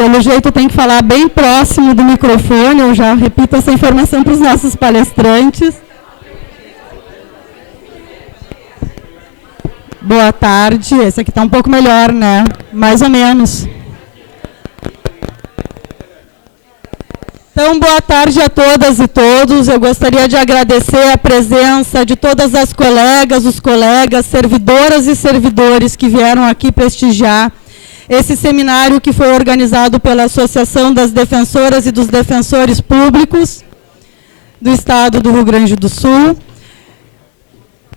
Pelo jeito tem que falar bem próximo do microfone, eu já repito essa informação para os nossos palestrantes. Boa tarde, esse aqui está um pouco melhor, né? Mais ou menos. Então, boa tarde a todas e todos. Eu gostaria de agradecer a presença de todas as colegas, os colegas, servidoras e servidores que vieram aqui prestigiar esse seminário que foi organizado pela Associação das Defensoras e dos Defensores Públicos do Estado do Rio Grande do Sul.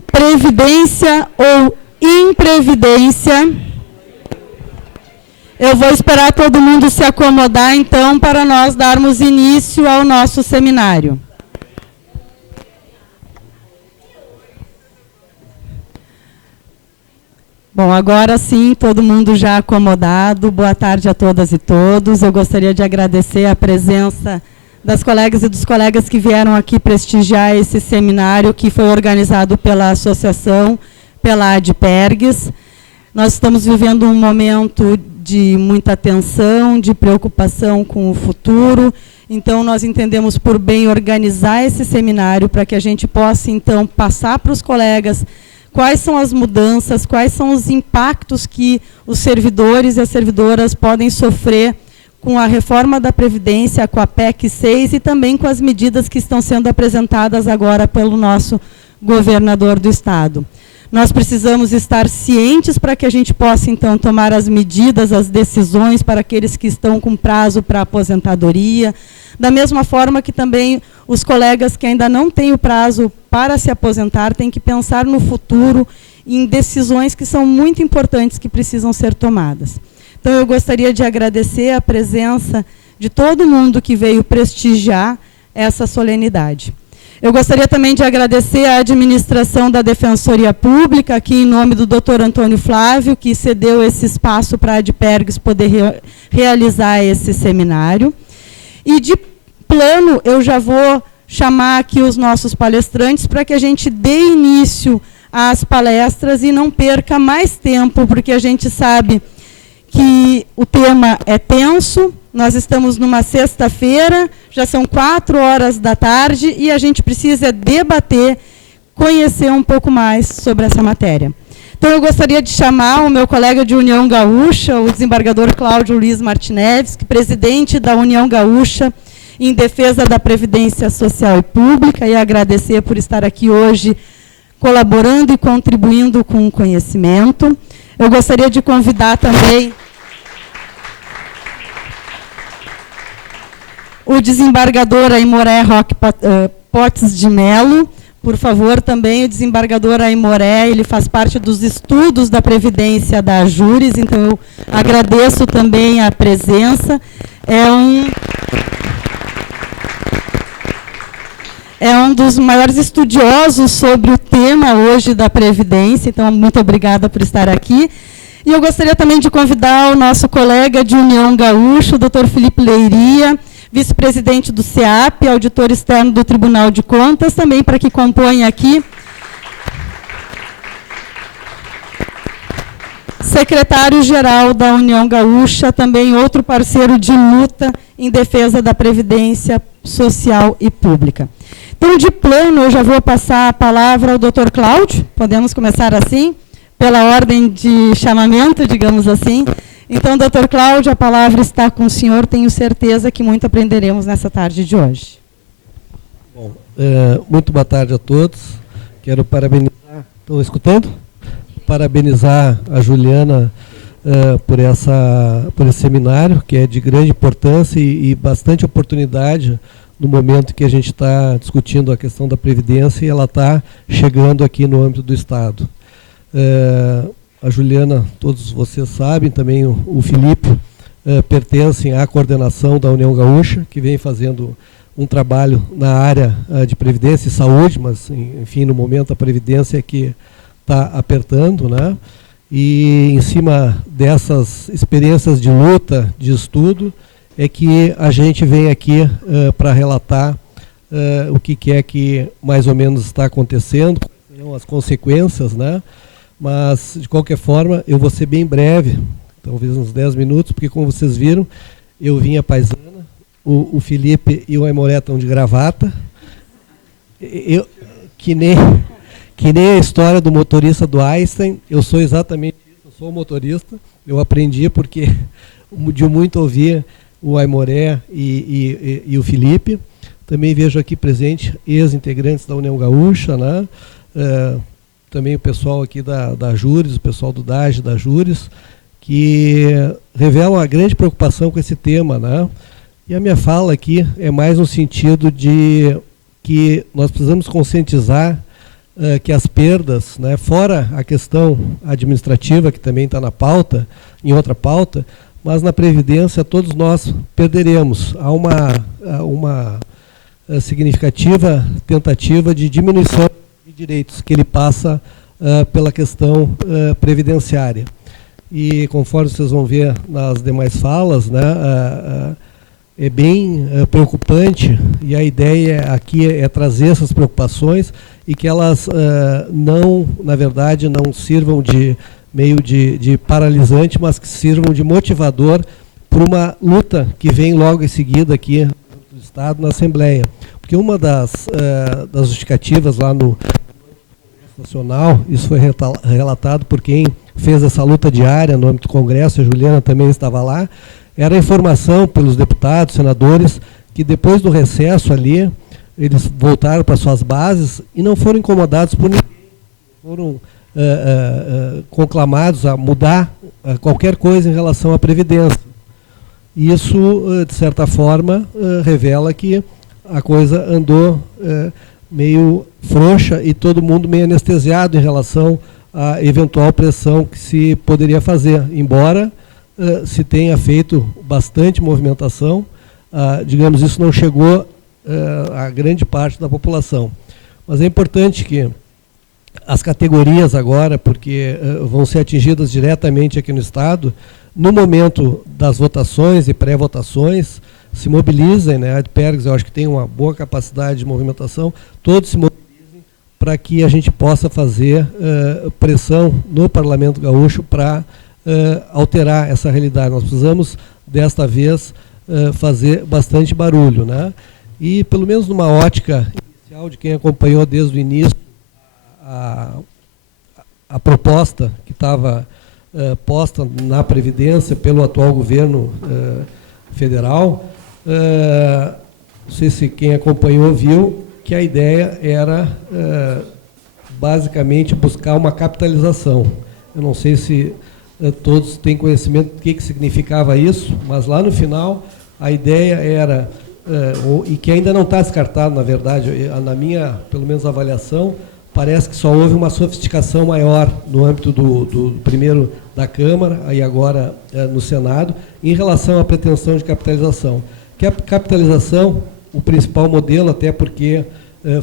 Previdência ou imprevidência. Eu vou esperar todo mundo se acomodar, então, para nós darmos início ao nosso seminário. Bom, agora sim, todo mundo já acomodado. Boa tarde a todas e todos. Eu gostaria de agradecer a presença das colegas e dos colegas que vieram aqui prestigiar esse seminário que foi organizado pela associação, pela ADPERGS. Nós estamos vivendo um momento de muita tensão, de preocupação com o futuro. Então, nós entendemos por bem organizar esse seminário para que a gente possa, então, passar para os colegas quais são as mudanças, quais são os impactos que os servidores e as servidoras podem sofrer com a reforma da Previdência, com a PEC 6 e também com as medidas que estão sendo apresentadas agora pelo nosso governador do Estado. Nós precisamos estar cientes para que a gente possa, então, tomar as medidas, as decisões para aqueles que estão com prazo para aposentadoria, da mesma forma que também os colegas que ainda não têm o prazo para se aposentar têm que pensar no futuro em decisões que são muito importantes que precisam ser tomadas. Então, eu gostaria de agradecer a presença de todo mundo que veio prestigiar essa solenidade. Eu gostaria também de agradecer a administração da Defensoria Pública, aqui em nome do Dr. Antônio Flávio, que cedeu esse espaço para a ADPERGS poder realizar esse seminário. E, de plano, eu já vou chamar aqui os nossos palestrantes para que a gente dê início às palestras e não perca mais tempo, porque a gente sabe que o tema é tenso. Nós estamos numa sexta-feira, já são 4 da tarde e a gente precisa debater, conhecer um pouco mais sobre essa matéria. Então, eu gostaria de chamar o meu colega de União Gaúcha, o desembargador Cláudio Luiz Martinez, presidente da União Gaúcha em defesa da Previdência Social e Pública, e agradecer por estar aqui hoje colaborando e contribuindo com o conhecimento. Eu gostaria de convidar também o desembargador Aimoré Roque Potts de Melo. Por favor, também o desembargador Aimoré, ele faz parte dos estudos da Previdência da AJURES, então eu agradeço também a presença. É um dos maiores estudiosos sobre o tema hoje da Previdência, então muito obrigada por estar aqui. E eu gostaria também de convidar o nosso colega de União Gaúcha, o Dr. Felipe Leiria, vice-presidente do CEAP, auditor externo do Tribunal de Contas, também para que compõe aqui. Secretário-geral da União Gaúcha, também outro parceiro de luta em defesa da Previdência Social e Pública. Então, de plano, eu já vou passar a palavra ao Dr. Cláudio. Podemos começar assim, pela ordem de chamamento, digamos assim. Então, doutor Cláudio, a palavra está com o senhor. Tenho certeza que muito aprenderemos nessa tarde de hoje. Bom, muito boa tarde a todos. Quero parabenizar... Estão escutando? Parabenizar a Juliana por esse seminário, que é de grande importância e bastante oportunidade no momento que a gente está discutindo a questão da Previdência e ela está chegando aqui no âmbito do Estado. A Juliana, todos vocês sabem, também o Felipe, pertencem à coordenação da União Gaúcha, que vem fazendo um trabalho na área de Previdência e Saúde, mas, enfim, no momento a Previdência é que está apertando, né? E em cima dessas experiências de luta, de estudo, é que a gente vem aqui para relatar o que é que mais ou menos está acontecendo, as consequências, né? Mas, de qualquer forma, eu vou ser bem breve, talvez uns 10 minutos, porque, como vocês viram, eu vim a paisana, o Felipe e o Aimoré estão de gravata. Que nem a história do motorista do Einstein, eu sou exatamente isso, eu sou motorista, eu aprendi porque de muito ouvir o Aimoré e o Felipe. Também vejo aqui presente ex-integrantes da União Gaúcha, né? Também o pessoal aqui da Júris, o pessoal do DAGE, da Júris, que revelam a grande preocupação com esse tema, né? E a minha fala aqui é mais no sentido de que nós precisamos conscientizar que as perdas, né, fora a questão administrativa, que também está na pauta, em outra pauta, mas na Previdência todos nós perderemos. Há uma significativa tentativa de diminuição de direitos que ele passa pela questão previdenciária. E conforme vocês vão ver nas demais falas, né, é bem preocupante, e a ideia aqui é trazer essas preocupações e que elas não, na verdade, não sirvam de meio de paralisante, mas que sirvam de motivador para uma luta que vem logo em seguida aqui no Estado, na Assembleia. Porque uma das justificativas lá no Congresso Nacional, isso foi relatado por quem fez essa luta diária no âmbito do Congresso, a Juliana também estava lá, era a informação pelos deputados, senadores, que depois do recesso ali, eles voltaram para suas bases e não foram incomodados por ninguém, foram conclamados a mudar qualquer coisa em relação à Previdência. Isso, de certa forma, revela que a coisa andou meio frouxa e todo mundo meio anestesiado em relação à eventual pressão que se poderia fazer, embora se tenha feito bastante movimentação, digamos, isso não chegou a grande parte da população. Mas é importante que as categorias agora, porque vão ser atingidas diretamente aqui no Estado, no momento das votações e pré-votações, se mobilizem, né? A Adpergs, eu acho que tem uma boa capacidade de movimentação, todos se mobilizem para que a gente possa fazer pressão no Parlamento Gaúcho para alterar essa realidade. Nós precisamos, desta vez, fazer bastante barulho, né? E, pelo menos numa ótica inicial de quem acompanhou desde o início a proposta que estava posta na Previdência pelo atual governo federal, não sei se quem acompanhou viu que a ideia era basicamente buscar uma capitalização. Eu não sei se todos têm conhecimento do que significava isso, mas lá no final a ideia era, e que ainda não está descartado, na verdade, na minha, pelo menos, avaliação, parece que só houve uma sofisticação maior no âmbito do primeiro da Câmara e agora no Senado, em relação à pretensão de capitalização. Que a capitalização, o principal modelo, até porque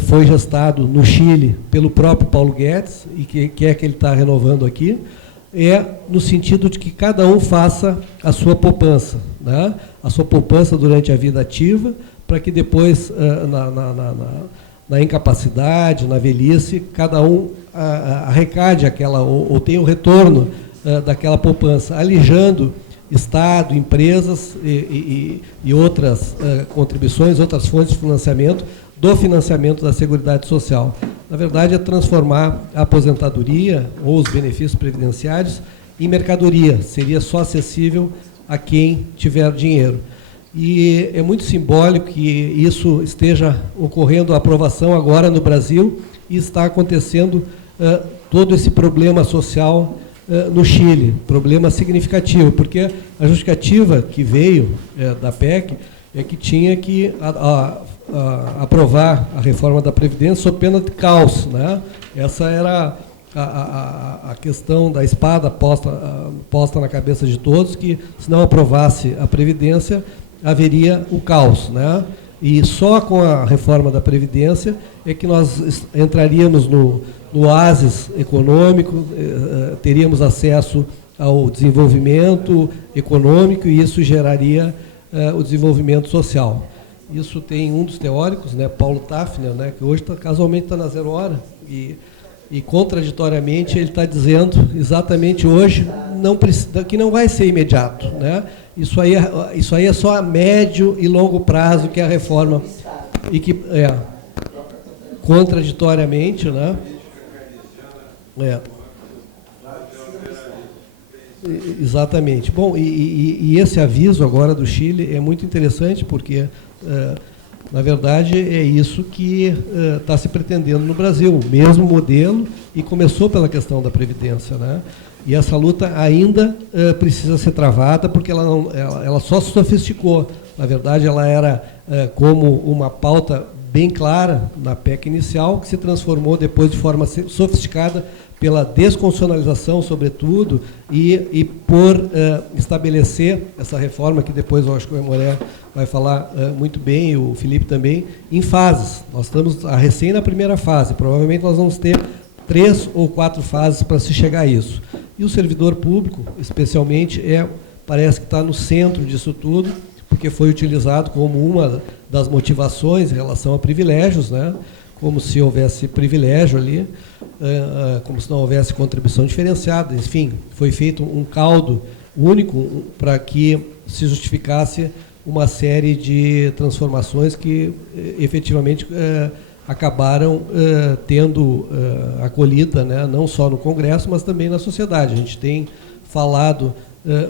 foi gestado no Chile pelo próprio Paulo Guedes, e que é que ele está renovando aqui, é no sentido de que cada um faça a sua poupança, né? A sua poupança durante a vida ativa, para que depois, na incapacidade, na velhice, cada um arrecade aquela, ou tenha o retorno daquela poupança, alijando Estado, empresas e outras contribuições, outras fontes de financiamento, do financiamento da Seguridade Social. Na verdade, é transformar a aposentadoria ou os benefícios previdenciários em mercadoria, seria só acessível a quem tiver dinheiro. E é muito simbólico que isso esteja ocorrendo, a aprovação agora no Brasil, e está acontecendo todo esse problema social no Chile, problema significativo, porque a justificativa que veio da PEC é que tinha que aprovar a reforma da Previdência sob pena de caos, né? Essa era a questão da espada posta na cabeça de todos, que se não aprovasse a Previdência, haveria o caos, né? E só com a reforma da Previdência é que nós entraríamos no oásis econômico, teríamos acesso ao desenvolvimento econômico, e isso geraria o desenvolvimento social. Isso tem um dos teóricos, né, Paulo Tafner, né, que hoje casualmente está na Zero Hora, e contraditoriamente ele está dizendo exatamente hoje que não vai ser imediato, né? Isso aí é só a médio e longo prazo que é a reforma, e que, contraditoriamente, né? Exatamente. Bom, e esse aviso agora do Chile é muito interessante, porque, na verdade, é isso que está se pretendendo no Brasil, o mesmo modelo, e começou pela questão da Previdência, né? E essa luta ainda precisa ser travada, porque ela só se sofisticou. Na verdade, ela era como uma pauta bem clara na PEC inicial, que se transformou depois de forma sofisticada pela desconstitucionalização, sobretudo, e por estabelecer essa reforma, que depois eu acho que o Aimoré vai falar muito bem, e o Felipe também, em fases. Nós estamos recém na primeira fase, provavelmente nós vamos ter 3 ou 4 fases para se chegar a isso. E o servidor público, especialmente, parece que está no centro disso tudo, porque foi utilizado como uma das motivações em relação a privilégios, né? Como se houvesse privilégio ali, como se não houvesse contribuição diferenciada. Enfim, foi feito um caldo único para que se justificasse uma série de transformações que efetivamente acabaram tendo acolhida, né, não só no Congresso, mas também na sociedade. A gente tem falado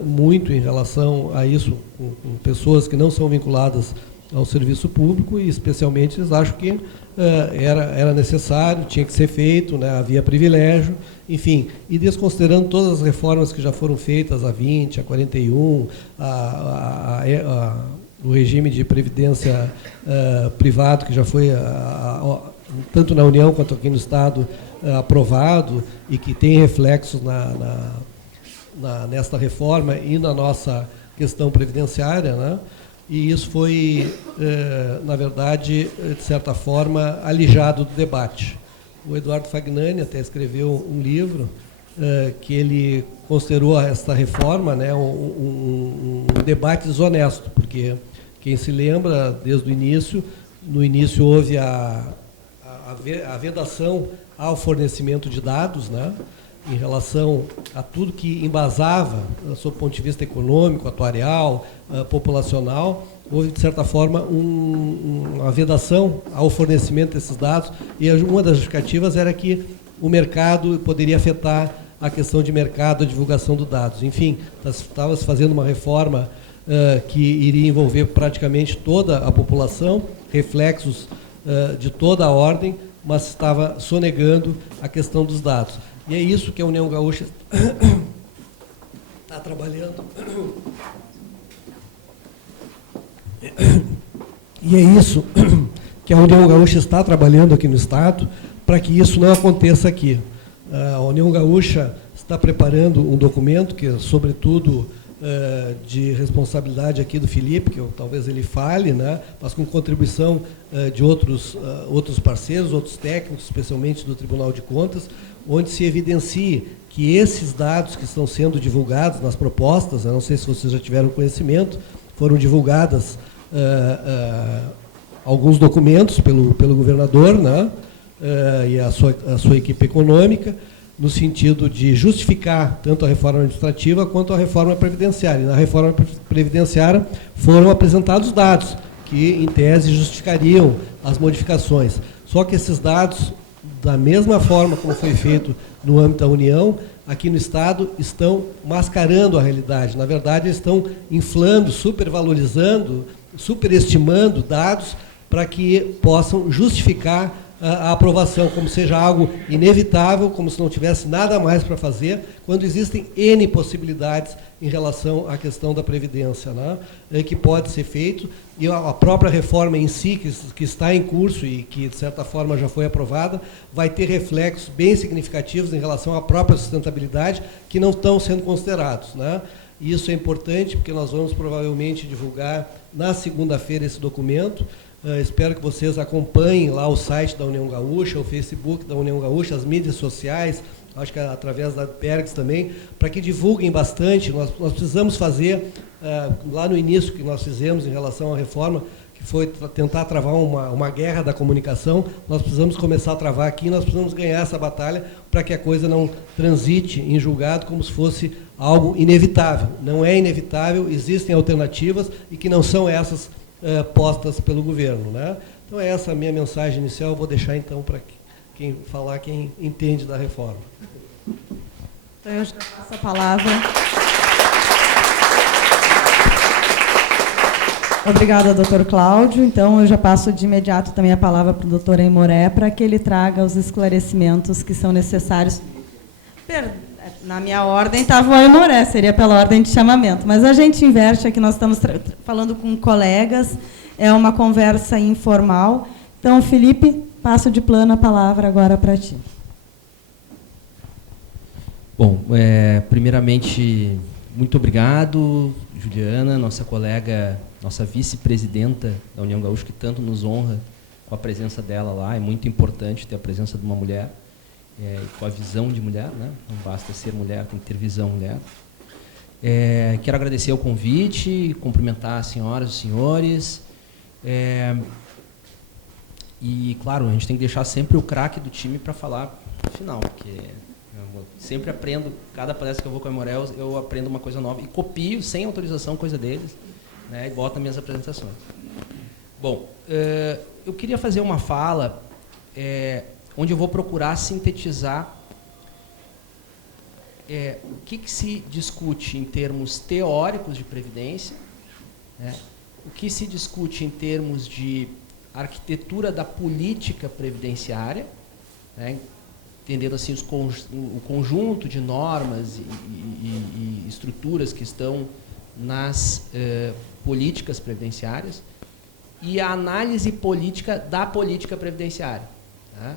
muito em relação a isso com pessoas que não são vinculadas ao serviço público, e especialmente eles acham que era necessário, tinha que ser feito, né, havia privilégio, enfim, e desconsiderando todas as reformas que já foram feitas, a 20, a 41, o regime de previdência privado, que já foi, tanto na União quanto aqui no Estado, aprovado, e que tem reflexos nesta reforma e na nossa questão previdenciária, né? E isso foi, na verdade, de certa forma, alijado do debate. O Eduardo Fagnani até escreveu um livro que ele considerou esta reforma, né, um debate desonesto, porque quem se lembra, desde o início, no início houve a vedação ao fornecimento de dados, né, em relação a tudo que embasava, sob o ponto de vista econômico, atuarial, populacional. Houve, de certa forma, uma vedação ao fornecimento desses dados, e uma das justificativas era que o mercado poderia afetar a questão de mercado, a divulgação dos dados. Enfim, estava-se fazendo uma reforma que iria envolver praticamente toda a população, reflexos de toda a ordem, mas estava sonegando a questão dos dados. E é isso que a União Gaúcha está trabalhando. E é isso que a União Gaúcha está trabalhando aqui no Estado, para que isso não aconteça aqui. A União Gaúcha está preparando um documento que, sobretudo, de responsabilidade aqui do Felipe, que talvez ele fale, né, mas com contribuição de outros parceiros, outros técnicos, especialmente do Tribunal de Contas, onde se evidencie que esses dados que estão sendo divulgados nas propostas, eu não sei se vocês já tiveram conhecimento, foram divulgadas alguns documentos pelo governador, né, e a sua equipe econômica, no sentido de justificar tanto a reforma administrativa quanto a reforma previdenciária. E na reforma previdenciária foram apresentados dados que, em tese, justificariam as modificações. Só que esses dados, da mesma forma como foi feito no âmbito da União, aqui no Estado, estão mascarando a realidade. Na verdade, estão inflando, supervalorizando, superestimando dados para que possam justificar a aprovação, como seja algo inevitável, como se não tivesse nada mais para fazer, quando existem N possibilidades em relação à questão da Previdência, né, que pode ser feito, e a própria reforma em si, que está em curso e que, de certa forma, já foi aprovada, vai ter reflexos bem significativos em relação à própria sustentabilidade, que não estão sendo considerados, né. E isso é importante, porque nós vamos provavelmente divulgar na segunda-feira esse documento. Espero que vocês acompanhem lá o site da União Gaúcha, o Facebook da União Gaúcha, as mídias sociais, acho que através da PERGS também, para que divulguem bastante. Nós precisamos fazer, lá no início que nós fizemos em relação à reforma, que foi tentar travar uma guerra da comunicação, nós precisamos começar a travar aqui, nós precisamos ganhar essa batalha para que a coisa não transite em julgado como se fosse algo inevitável. Não é inevitável, existem alternativas e que não são essas postas pelo governo, né? Então, é essa a minha mensagem inicial. Eu vou deixar, então, para quem falar, quem entende da reforma. Então, eu já passo a palavra. Obrigada, doutor Cláudio. Então, eu já passo de imediato também a palavra para o doutor Aimoré, para que ele traga os esclarecimentos que são necessários. Na minha ordem estava o Aimoré, seria pela ordem de chamamento, mas a gente inverte aqui, nós estamos falando com colegas, é uma conversa informal. Então, Felipe, passo de plano a palavra agora para ti. Bom, primeiramente, muito obrigado, Juliana, nossa colega, nossa vice-presidenta da União Gaúcha, que tanto nos honra com a presença dela lá. É muito importante ter a presença de uma mulher, com a visão de mulher, né? Não basta ser mulher, tem que ter visão mulher. Quero agradecer o convite, cumprimentar as senhoras e os senhores. E, claro, a gente tem que deixar sempre o craque do time para falar no final, porque eu sempre aprendo, cada palestra que eu vou com a Aimoré, eu aprendo uma coisa nova e copio, sem autorização, coisa deles, né, e boto nas minhas apresentações. Bom, eu queria fazer uma fala onde eu vou procurar sintetizar o que se discute em termos teóricos de previdência, né, o que se discute em termos de arquitetura da política previdenciária, né, entendendo assim o conjunto de normas e estruturas que estão nas políticas previdenciárias, e a análise política da política previdenciária, né?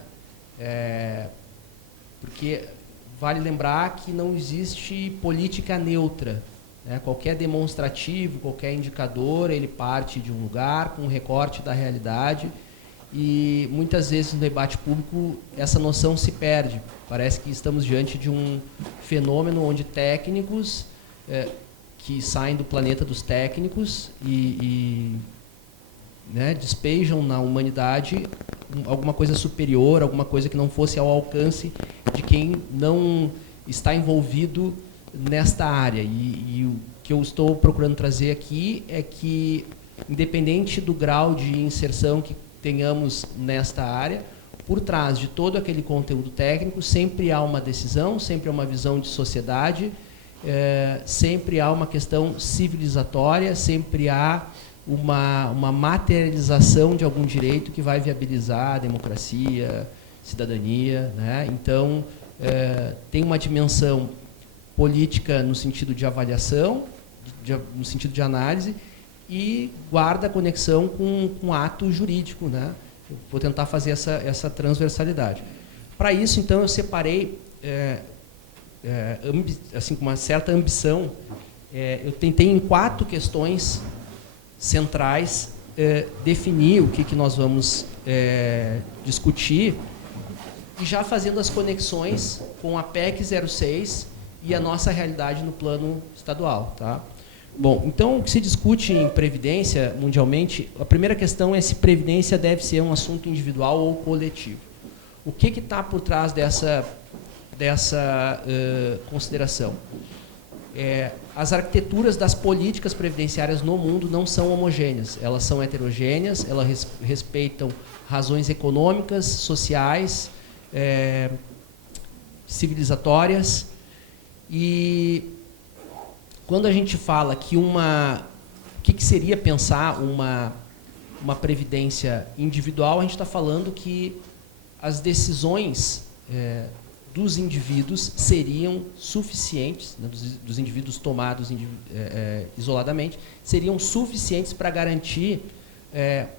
Porque vale lembrar que não existe política neutra, né? Qualquer demonstrativo, qualquer indicador, ele parte de um lugar com um recorte da realidade, e muitas vezes no debate público essa noção se perde. Parece que estamos diante de um fenômeno onde técnicos que saem do planeta dos técnicos né, despejam na humanidade alguma coisa superior, alguma coisa que não fosse ao alcance de quem não está envolvido nesta área. E o que eu estou procurando trazer aqui é que, independente do grau de inserção que tenhamos nesta área, por trás de todo aquele conteúdo técnico, sempre há uma decisão, sempre há uma visão de sociedade, sempre há uma questão civilizatória, sempre há uma materialização de algum direito que vai viabilizar a democracia, cidadania, né? Então, tem uma dimensão política no sentido de avaliação, no sentido de análise, e guarda conexão com o ato jurídico, né? Eu vou tentar fazer essa transversalidade. Para isso, então, eu separei, assim, com uma certa ambição, eu tentei em 4 questões centrais definir o que nós vamos discutir, e já fazendo as conexões com a PEC 06 e a nossa realidade no plano estadual, tá? Bom, então, o que se discute em previdência mundialmente, a primeira questão é se previdência deve ser um assunto individual ou coletivo. O que está por trás dessa consideração? As arquiteturas das políticas previdenciárias no mundo não são homogêneas, elas são heterogêneas, elas respeitam razões econômicas, sociais, civilizatórias, e quando a gente fala que o que seria pensar uma previdência individual, a gente está falando que as decisões dos indivíduos seriam suficientes, né, dos indivíduos tomados isoladamente, seriam suficientes para garantir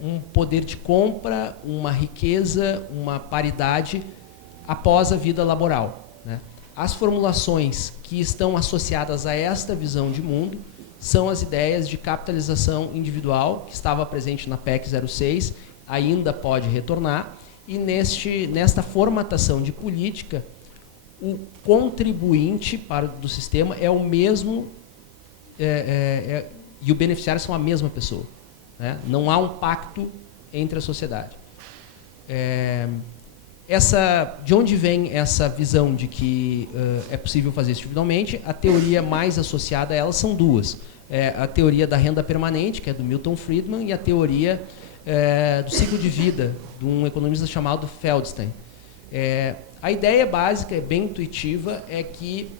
um poder de compra, uma riqueza, uma paridade após a vida laboral, né? As formulações que estão associadas a esta visão de mundo são as ideias de capitalização individual, que estava presente na PEC 06, ainda pode retornar, e nesta formatação de política, o contribuinte do sistema é o mesmo, e o beneficiário são a mesma pessoa, né? Não há um pacto entre a sociedade. De onde vem essa visão de que é possível fazer isso individualmente? A teoria mais associada a ela são duas. A teoria da renda permanente, que é do Milton Friedman, e a teoria do ciclo de vida, de um economista chamado Feldstein. A ideia básica, é bem intuitiva, é que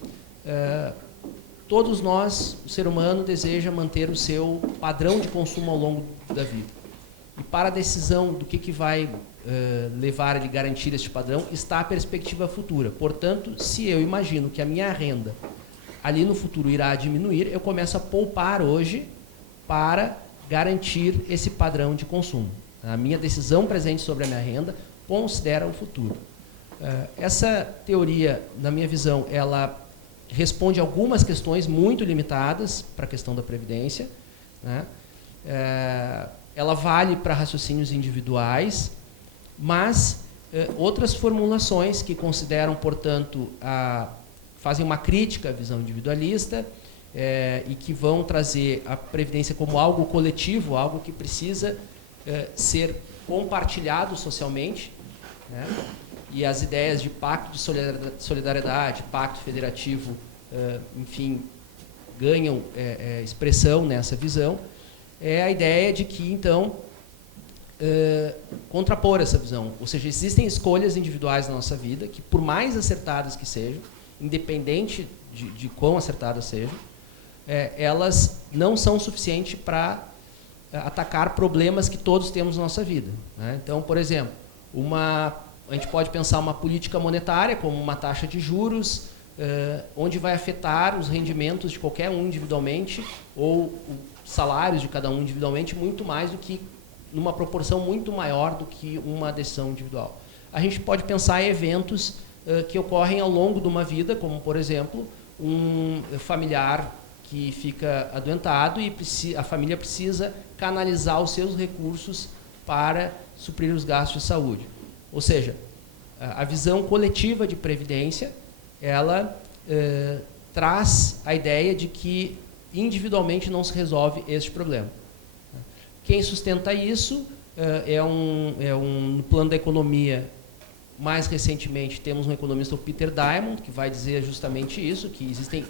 todos nós, o ser humano, deseja manter o seu padrão de consumo ao longo da vida. E para a decisão do que vai levar ele a garantir este padrão, está a perspectiva futura. Portanto, se eu imagino que a minha renda ali no futuro irá diminuir, eu começo a poupar hoje para garantir esse padrão de consumo. A minha decisão presente sobre a minha renda considera o futuro. Essa teoria, na minha visão, ela responde a algumas questões muito limitadas para a questão da previdência, né? Ela vale para raciocínios individuais, mas outras formulações que consideram, portanto, fazem uma crítica à visão individualista e que vão trazer a previdência como algo coletivo, algo que precisa ser compartilhado socialmente, né? E as ideias de pacto de solidariedade, pacto federativo, enfim, ganham expressão nessa visão. É a ideia de que, então, contrapor essa visão. Ou seja, existem escolhas individuais na nossa vida que, por mais acertadas que sejam, independente de quão acertadas sejam, elas não são suficientes para atacar problemas que todos temos na nossa vida, né? Então, por exemplo, a gente pode pensar uma política monetária como uma taxa de juros, onde vai afetar os rendimentos de qualquer um individualmente ou os salários de cada um individualmente muito mais do que, numa proporção muito maior do que uma decisão individual. A gente pode pensar em eventos que ocorrem ao longo de uma vida, como, por exemplo, um familiar que fica adoentado e a família precisa canalizar os seus recursos para suprir os gastos de saúde. Ou seja, a visão coletiva de previdência, ela traz a ideia de que individualmente não se resolve este problema. Quem sustenta isso no plano da economia. Mais recentemente, temos um economista, o Peter Diamond, que vai dizer justamente isso, que existem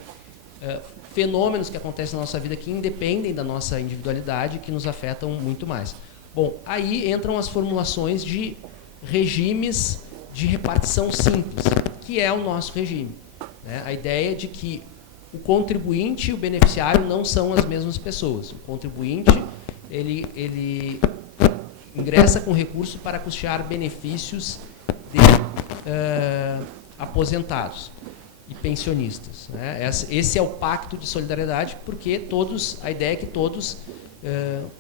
fenômenos que acontecem na nossa vida que independem da nossa individualidade, que nos afetam muito mais. Bom, aí entram as formulações de regimes de repartição simples, que é o nosso regime, né? A ideia de que o contribuinte e o beneficiário não são as mesmas pessoas. O contribuinte, ele ingressa com recurso para custear benefícios de aposentados e pensionistas, né? Esse é o pacto de solidariedade, porque a ideia é que todos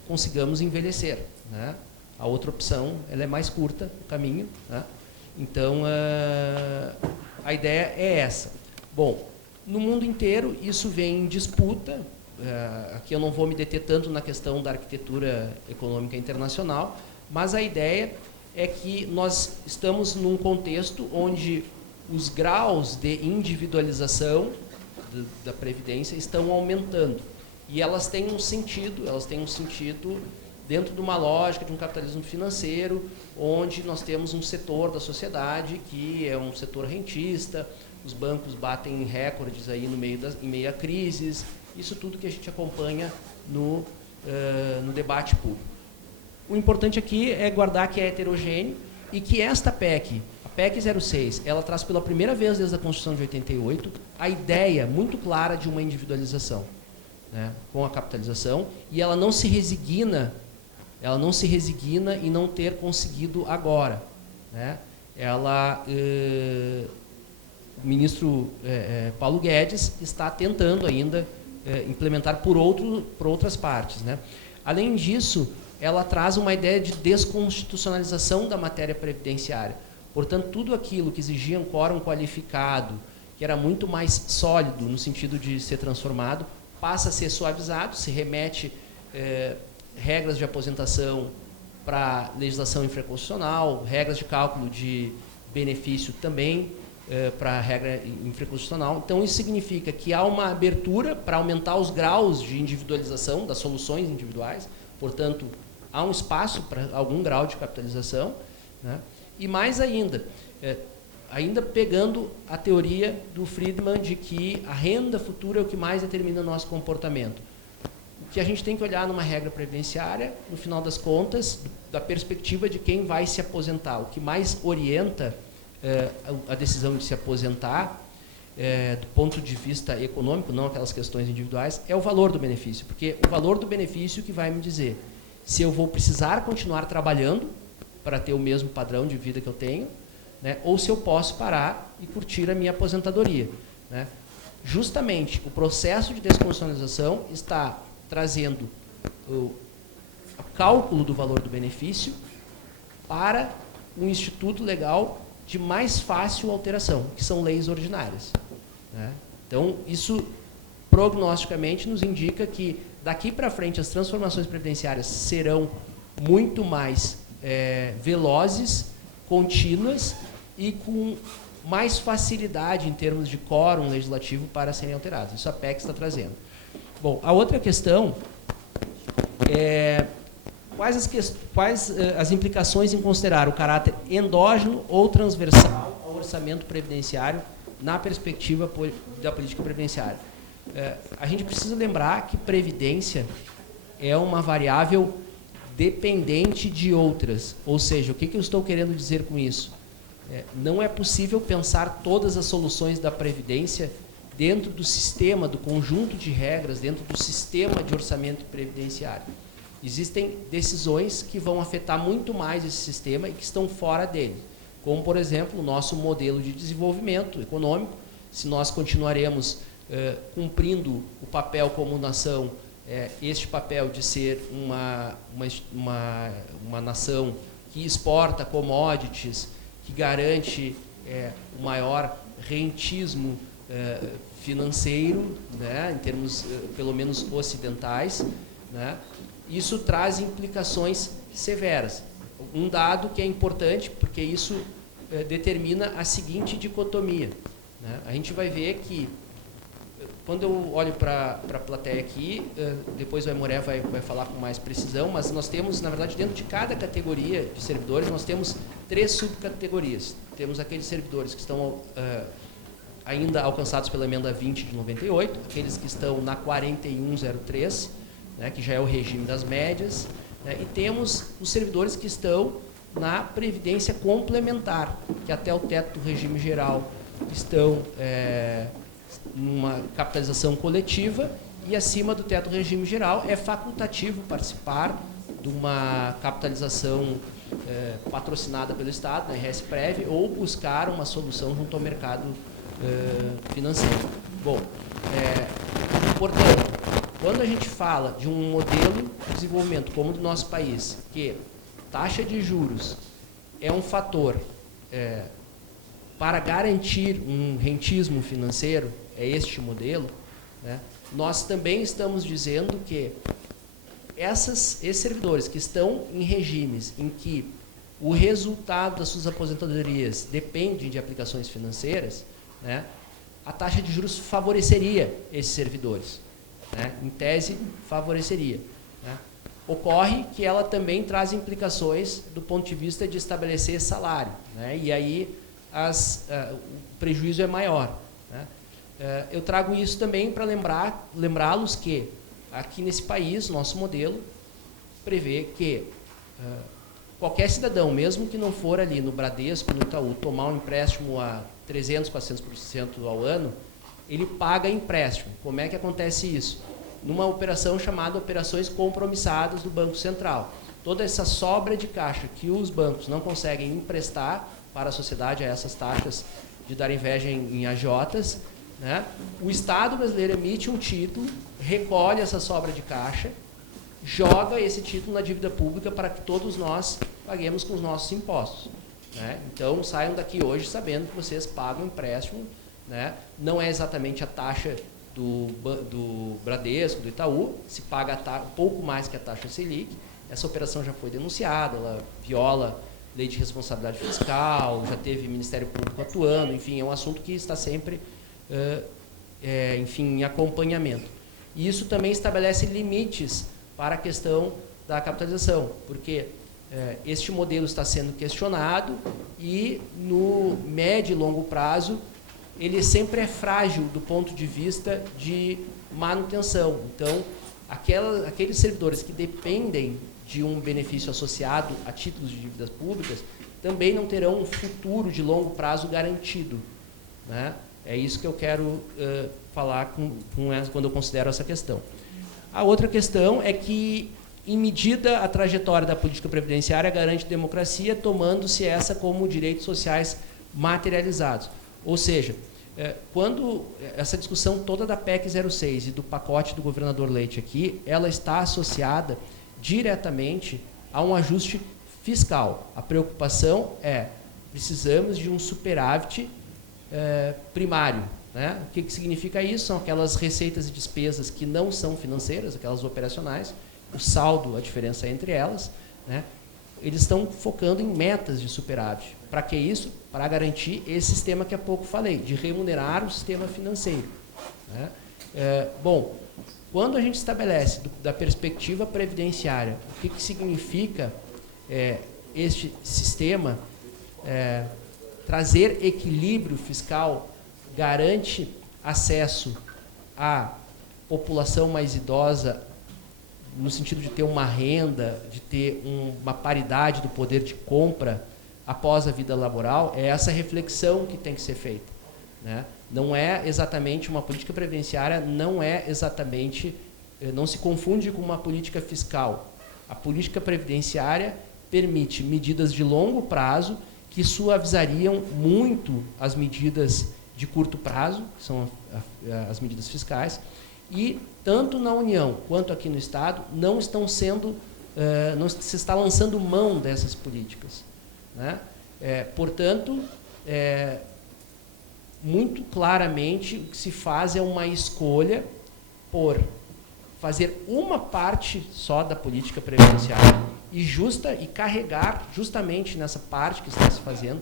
consigamos envelhecer, né? A outra opção, ela é mais curta, o caminho, né? Então, a ideia é essa. Bom, no mundo inteiro, isso vem em disputa. Aqui eu não vou me deter tanto na questão da arquitetura econômica internacional, mas a ideia é que nós estamos num contexto onde os graus de individualização da previdência estão aumentando. E elas têm um sentido dentro de uma lógica de um capitalismo financeiro, onde nós temos um setor da sociedade que é um setor rentista, os bancos batem recordes aí em meio a crises, isso tudo que a gente acompanha no debate público. O importante aqui é guardar que é heterogêneo e que esta PEC, a PEC 06, ela traz pela primeira vez desde a Constituição de 88 a ideia muito clara de uma individualização, né, com a capitalização, e ela não se resigna em não ter conseguido agora, né? O ministro Paulo Guedes está tentando ainda implementar por outras partes, né? Além disso, ela traz uma ideia de desconstitucionalização da matéria previdenciária. Portanto, tudo aquilo que exigia um quórum qualificado, que era muito mais sólido no sentido de ser transformado, passa a ser suavizado, se remete regras de aposentação para legislação infraconstitucional, regras de cálculo de benefício também para a regra infraconstitucional. Então, isso significa que há uma abertura para aumentar os graus de individualização das soluções individuais, portanto, há um espaço para algum grau de capitalização, né? E mais ainda, ainda pegando a teoria do Friedman de que a renda futura é o que mais determina o nosso comportamento. O que a gente tem que olhar numa regra previdenciária, no final das contas, da perspectiva de quem vai se aposentar. O que mais orienta a decisão de se aposentar, do ponto de vista econômico, não aquelas questões individuais, é o valor do benefício. Porque o valor do benefício que vai me dizer se eu vou precisar continuar trabalhando para ter o mesmo padrão de vida que eu tenho, né, ou se eu posso parar e curtir a minha aposentadoria. Né. Justamente o processo de desconstitucionalização está trazendo o cálculo do valor do benefício para um instituto legal de mais fácil alteração, que são leis ordinárias. Né. Então, isso prognosticamente nos indica que daqui para frente as transformações previdenciárias serão muito mais velozes, contínuas e com mais facilidade em termos de quórum legislativo para serem alteradas. Isso a PEC está trazendo. Bom, a outra questão é quais as implicações em considerar o caráter endógeno ou transversal ao orçamento previdenciário na perspectiva da política previdenciária. A gente precisa lembrar que previdência é uma variável dependente de outras. Ou seja, o que eu estou querendo dizer com isso? Não é possível pensar todas as soluções da previdência dentro do sistema, do conjunto de regras, dentro do sistema de orçamento previdenciário. Existem decisões que vão afetar muito mais esse sistema e que estão fora dele. Como, por exemplo, o nosso modelo de desenvolvimento econômico. Se nós continuaremos cumprindo o papel como nação, este papel de ser uma nação que exporta commodities, que garante o maior rentismo financeiro, né, em termos pelo menos ocidentais, né, isso traz implicações severas. Um dado que é importante, porque isso determina a seguinte dicotomia. Né, a gente vai ver que quando eu olho para a plateia aqui, depois o Aimoré vai falar com mais precisão, mas nós temos, na verdade, dentro de cada categoria de servidores, nós temos 3 subcategorias. Temos aqueles servidores que estão ainda alcançados pela emenda 20 de 98, aqueles que estão na 4103, né, que já é o regime das médias, né, e temos os servidores que estão na previdência complementar, que até o teto do regime geral estão numa capitalização coletiva e acima do teto do regime geral é facultativo participar de uma capitalização patrocinada pelo Estado, na RSPrev, ou buscar uma solução junto ao mercado financeiro. Bom, portanto, quando a gente fala de um modelo de desenvolvimento como o do nosso país, que taxa de juros é um fator para garantir um rentismo financeiro, é este modelo, né, nós também estamos dizendo que esses servidores que estão em regimes em que o resultado das suas aposentadorias depende de aplicações financeiras, né, a taxa de juros favoreceria esses servidores. Né, em tese, favoreceria. Né. Ocorre que ela também traz implicações do ponto de vista de estabelecer salário. Né, e aí o prejuízo é maior. Né. Eu trago isso também para lembrá-los que aqui nesse país, nosso modelo prevê que qualquer cidadão, mesmo que não for ali no Bradesco, no Itaú, tomar um empréstimo a 300%, 400% ao ano, ele paga empréstimo. Como é que acontece isso? Numa operação chamada operações compromissadas do Banco Central. Toda essa sobra de caixa que os bancos não conseguem emprestar para a sociedade a essas taxas de dar inveja em agiotas, né? O Estado brasileiro emite um título, recolhe essa sobra de caixa, joga esse título na dívida pública para que todos nós paguemos com os nossos impostos. Né? Então, saiam daqui hoje sabendo que vocês pagam empréstimo, né? Não é exatamente a taxa do Bradesco, do Itaú, se paga um pouco mais que a taxa Selic. Essa operação já foi denunciada, ela viola lei de responsabilidade fiscal, já teve Ministério Público atuando, enfim, é um assunto que está sempre enfim, em acompanhamento. E isso também estabelece limites para a questão da capitalização, porque este modelo está sendo questionado e, no médio e longo prazo, ele sempre é frágil do ponto de vista de manutenção. Então, aqueles servidores que dependem de um benefício associado a títulos de dívidas públicas também não terão um futuro de longo prazo garantido, né? É isso que eu quero falar quando eu considero essa questão. A outra questão é que, em medida, a trajetória da política previdenciária garante democracia, tomando-se essa como direitos sociais materializados. Ou seja, quando essa discussão toda da PEC 06 e do pacote do governador Leite aqui, ela está associada diretamente a um ajuste fiscal. A preocupação é, precisamos de um superávit primário, né? O que significa isso? São aquelas receitas e despesas que não são financeiras, aquelas operacionais, o saldo, a diferença entre elas, né? Eles estão focando em metas de superávit. Para que isso? Para garantir esse sistema que há pouco falei, de remunerar o sistema financeiro, né? Bom, quando a gente estabelece da perspectiva previdenciária, o que significa este sistema, trazer equilíbrio fiscal garante acesso à população mais idosa, no sentido de ter uma renda, de ter uma paridade do poder de compra após a vida laboral, é essa reflexão que tem que ser feita, né? Não é exatamente uma política previdenciária, não se confunde com uma política fiscal. A política previdenciária permite medidas de longo prazo que suavizariam muito as medidas de curto prazo, que são as medidas fiscais, e tanto na União quanto aqui no Estado não se está lançando mão dessas políticas, né? Portanto, muito claramente o que se faz é uma escolha por fazer uma parte só da política previdenciária e carregar justamente nessa parte que está se fazendo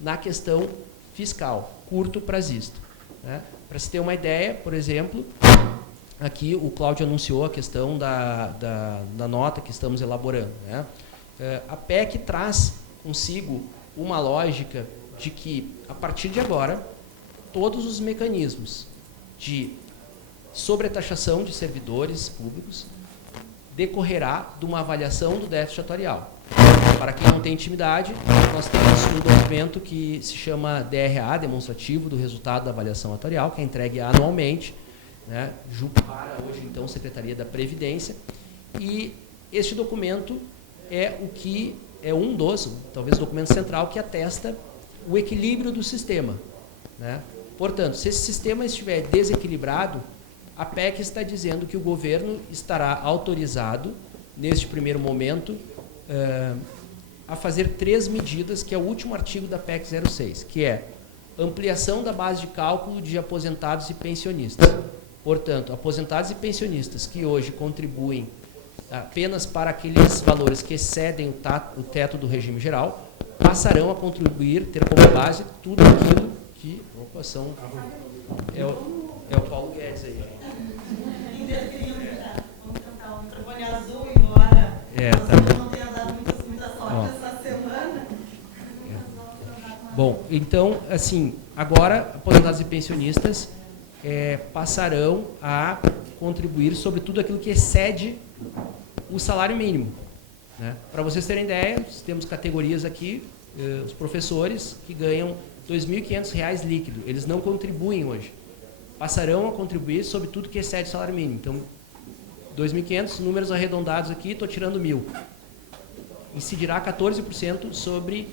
na questão fiscal, curto prazista, né? Para se ter uma ideia, por exemplo, aqui o Cláudio anunciou a questão da nota que estamos elaborando, né? A PEC traz consigo uma lógica de que, a partir de agora, todos os mecanismos de sobretaxação de servidores públicos decorrerá de uma avaliação do déficit atuarial. Para quem não tem intimidade, nós temos um documento que se chama DRA, demonstrativo do resultado da avaliação atuarial, que é entregue anualmente, né, para hoje, então, Secretaria da Previdência, e este documento é o que é um dos, talvez, documento central que atesta o equilíbrio do sistema, né? Portanto, se esse sistema estiver desequilibrado, a PEC está dizendo que o governo estará autorizado, neste primeiro momento, a fazer 3 medidas, que é o último artigo da PEC 06, que é ampliação da base de cálculo de aposentados e pensionistas. Portanto, aposentados e pensionistas que hoje contribuem apenas para aqueles valores que excedem o teto do regime geral, passarão a contribuir, ter como base tudo aquilo que... Opa, é o Paulo Guedes aí. Vamos tentar um microfone azul, embora tá. não tenha dado muita sorte essa semana. Bom, então, assim, agora, aposentados e pensionistas passarão a contribuir sobre tudo aquilo que excede o salário mínimo, né? Para vocês terem ideia, temos categorias aqui, os professores que ganham R$ 2.500 líquido, eles não contribuem hoje. Passarão a contribuir sobre tudo que excede o salário mínimo. Então, 2.500, números arredondados aqui, estou tirando 1.000. Incidirá 14% sobre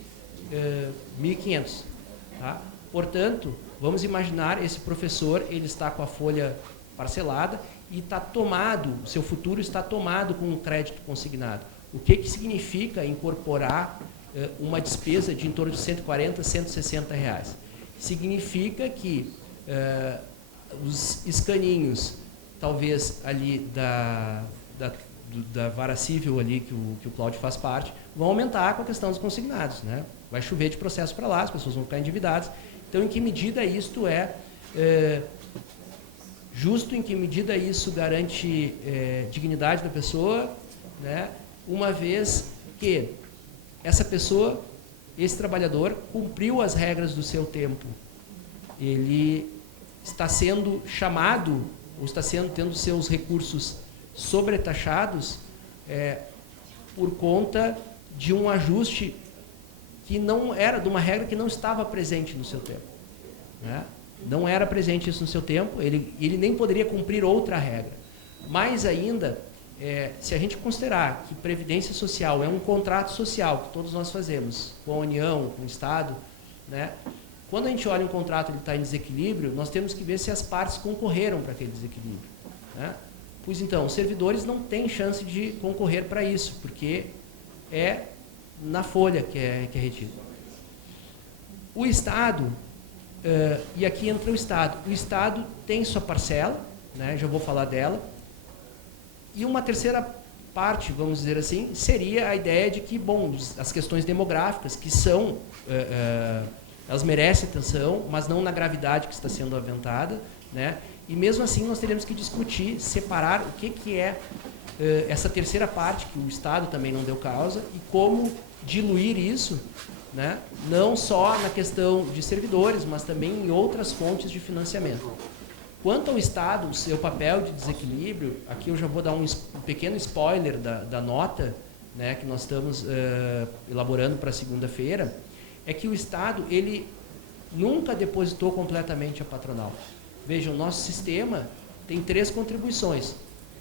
1.500. Tá? Portanto, vamos imaginar esse professor, ele está com a folha parcelada e está tomado, o seu futuro está tomado com um crédito consignado. O que significa incorporar uma despesa de em torno de R$ 140, R$ 160? Significa que os escaninhos, talvez ali da vara civil ali, que o Cláudio faz parte, vão aumentar com a questão dos consignados, né? Vai chover de processo para lá, as pessoas vão ficar endividadas. Então, em que medida isto é justo, em que medida isso garante dignidade da pessoa, né? Uma vez que essa pessoa, esse trabalhador, cumpriu as regras do seu tempo. Ele está sendo chamado, ou está tendo seus recursos sobretaxados por conta de um ajuste que não era, de uma regra que não estava presente no seu tempo. Né? Não era presente isso no seu tempo, ele nem poderia cumprir outra regra. Mais ainda, se a gente considerar que Previdência Social é um contrato social que todos nós fazemos com a União, com o Estado, né? Quando a gente olha um contrato e ele está em desequilíbrio, nós temos que ver se as partes concorreram para aquele desequilíbrio. Né? Pois então, os servidores não têm chance de concorrer para isso, porque é na folha que é retido. O Estado, e aqui entra o Estado tem sua parcela, né, já vou falar dela, e uma terceira parte, vamos dizer assim, seria a ideia de que, bom, as questões demográficas, que são, elas merecem atenção, mas não na gravidade que está sendo aventada, né, e mesmo assim nós teremos que discutir, separar o que é essa terceira parte, que o Estado também não deu causa, e como diluir isso, né, não só na questão de servidores, mas também em outras fontes de financiamento. Quanto ao Estado, o seu papel de desequilíbrio, aqui eu já vou dar um pequeno spoiler da nota, né, que nós estamos elaborando para segunda-feira, é que o Estado ele nunca depositou completamente a patronal. Veja, o nosso sistema tem 3 contribuições.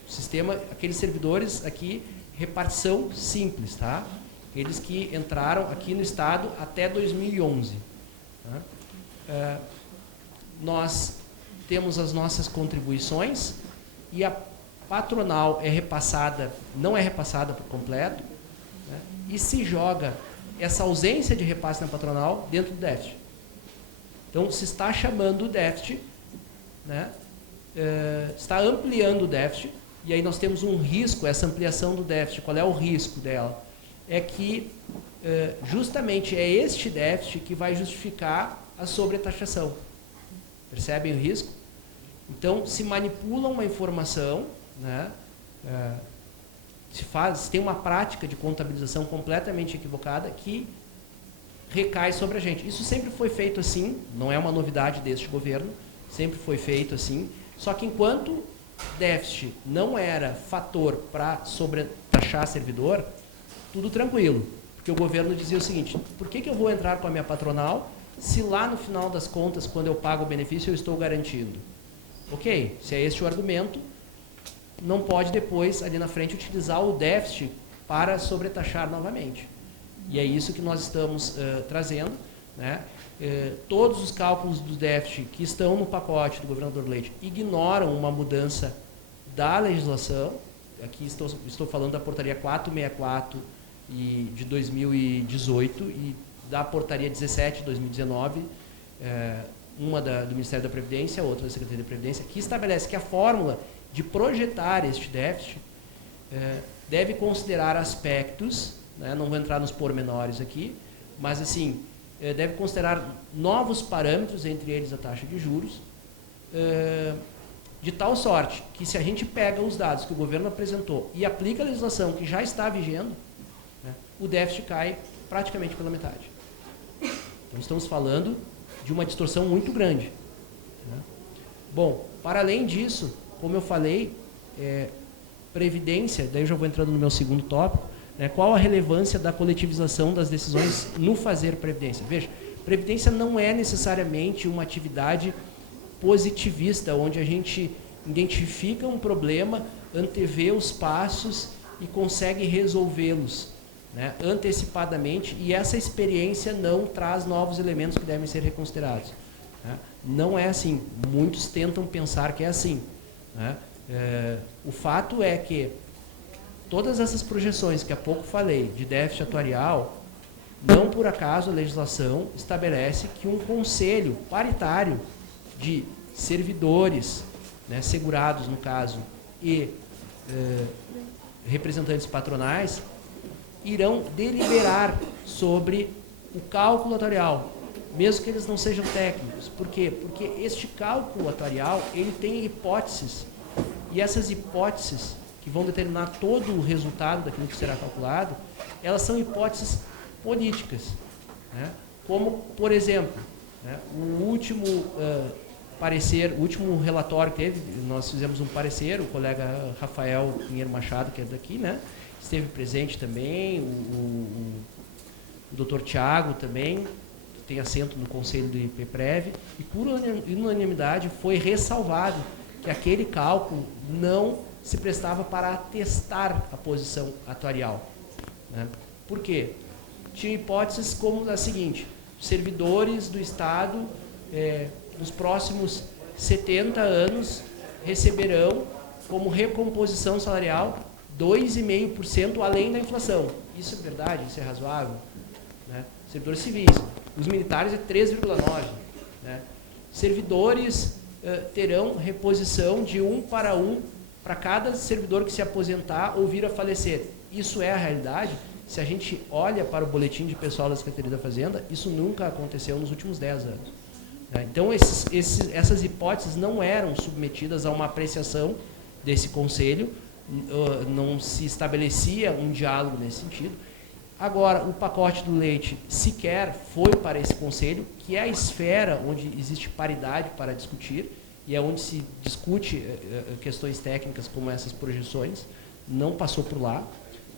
O sistema, aqueles servidores aqui, repartição simples, tá? Aqueles que entraram aqui no Estado até 2011. Tá? Nós temos as nossas contribuições e a patronal não é repassada por completo, né? E se joga essa ausência de repasse na patronal dentro do déficit. Então, se está chamando o déficit, né? Está ampliando o déficit, e aí nós temos um risco, essa ampliação do déficit, qual é o risco dela? É que justamente é este déficit que vai justificar a sobretaxação. Percebem o risco? Então, se manipula uma informação, né? Se tem uma prática de contabilização completamente equivocada que recai sobre a gente. Isso sempre foi feito assim, não é uma novidade deste governo, sempre foi feito assim, só que enquanto déficit não era fator para sobretaxar servidor, tudo tranquilo, porque o governo dizia o seguinte: por que eu vou entrar com a minha patronal se lá no final das contas, quando eu pago o benefício, eu estou garantindo? Ok, se é este o argumento, não pode depois, ali na frente, utilizar o déficit para sobretaxar novamente. E é isso que nós estamos trazendo, né? Todos os cálculos do déficit que estão no pacote do governador Leite ignoram uma mudança da legislação. Aqui estou falando da portaria 464 de 2018 e da portaria 17 de 2019, uma do Ministério da Previdência, outra da Secretaria da Previdência, que estabelece que a fórmula de projetar este déficit deve considerar aspectos, né, não vou entrar nos pormenores aqui, mas assim, deve considerar novos parâmetros, entre eles a taxa de juros, de tal sorte que, se a gente pega os dados que o governo apresentou e aplica a legislação que já está vigendo, né, o déficit cai praticamente pela metade. Então, estamos falando de uma distorção muito grande. Né? Bom, para além disso, como eu falei, Previdência, daí eu já vou entrando no meu segundo tópico, né, qual a relevância da coletivização das decisões no fazer Previdência? Veja, Previdência não é necessariamente uma atividade positivista, onde a gente identifica um problema, antevê os passos e consegue resolvê-los, né, antecipadamente, e essa experiência não traz novos elementos que devem ser reconsiderados. Né? Não é assim. Muitos tentam pensar que é assim. Né? O fato é que todas essas projeções que há pouco falei de déficit atuarial, não por acaso a legislação estabelece que um conselho paritário de servidores, né, segurados no caso, e representantes patronais irão deliberar sobre o cálculo atuarial, mesmo que eles não sejam técnicos. Por quê? Porque este cálculo atuarial ele tem hipóteses, e essas hipóteses que vão determinar todo o resultado daquilo que será calculado, elas são hipóteses políticas, né? Como, por exemplo, né, o último parecer, o último relatório que teve, nós fizemos um parecer, o colega Rafael Pinheiro Machado, que é daqui, né, esteve presente também, o doutor Tiago também, que tem assento no Conselho do IPPREV, e por unanimidade foi ressalvado que aquele cálculo não se prestava para atestar a posição atuarial, né? Por quê? Tinha hipóteses como a seguinte: servidores do Estado, nos próximos 70 anos, receberão como recomposição salarial 2,5% além da inflação. Isso é verdade? Isso é razoável? Né? Servidores civis. Os militares é 3,9%. Né? Servidores terão reposição de 1 para 1 para cada servidor que se aposentar ou vir a falecer. Isso é a realidade? Se a gente olha para o boletim de pessoal da Secretaria da Fazenda, isso nunca aconteceu nos últimos 10 anos. Então, essas hipóteses não eram submetidas a uma apreciação desse conselho, não se estabelecia um diálogo nesse sentido. Agora, o pacote do leite sequer foi para esse conselho, que é a esfera onde existe paridade para discutir, e é onde se discute questões técnicas como essas projeções, não passou por lá,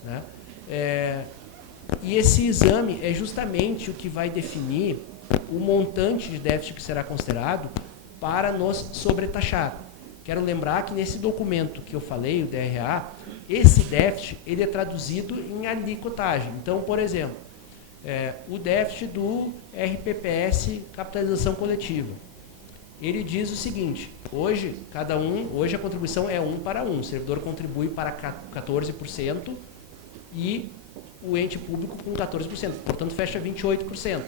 né? E esse exame é justamente o que vai definir o montante de déficit que será considerado para nos sobretaxar. Quero lembrar que nesse documento que eu falei, o DRA, esse déficit ele é traduzido em alíquotagem. Então, por exemplo, o déficit do RPPS capitalização coletiva. Ele diz o seguinte: hoje a contribuição é 1 para 1. O servidor contribui para 14% e o ente público com 14%. Portanto, fecha 28%.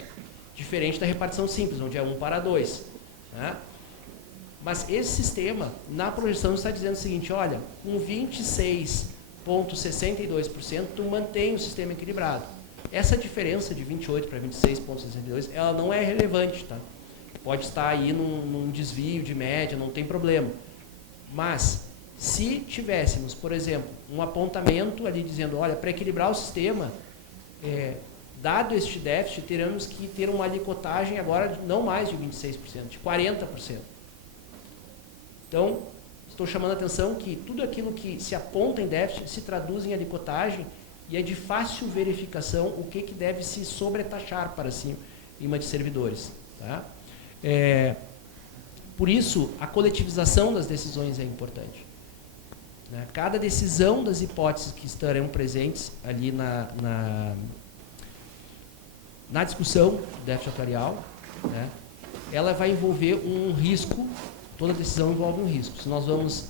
Diferente da repartição simples, onde é 1 para 2. Né? Mas esse sistema, na projeção, está dizendo o seguinte: olha, com 26,62%, tu mantém o sistema equilibrado. Essa diferença de 28 para 26,62%, ela não é relevante, tá? Pode estar aí num desvio de média, não tem problema. Mas, se tivéssemos, por exemplo, um apontamento ali dizendo, olha, para equilibrar o sistema, dado este déficit, teremos que ter uma alicotagem agora não mais de 26%, de 40%. Então, estou chamando a atenção que tudo aquilo que se aponta em déficit se traduz em alicotagem e é de fácil verificação o que deve se sobretaxar para cima de servidores. Tá? Por isso, a coletivização das decisões é importante. Né? Cada decisão das hipóteses que estarão presentes ali na discussão do déficit atuarial, né, ela vai envolver um risco. Toda decisão envolve um risco. Se nós vamos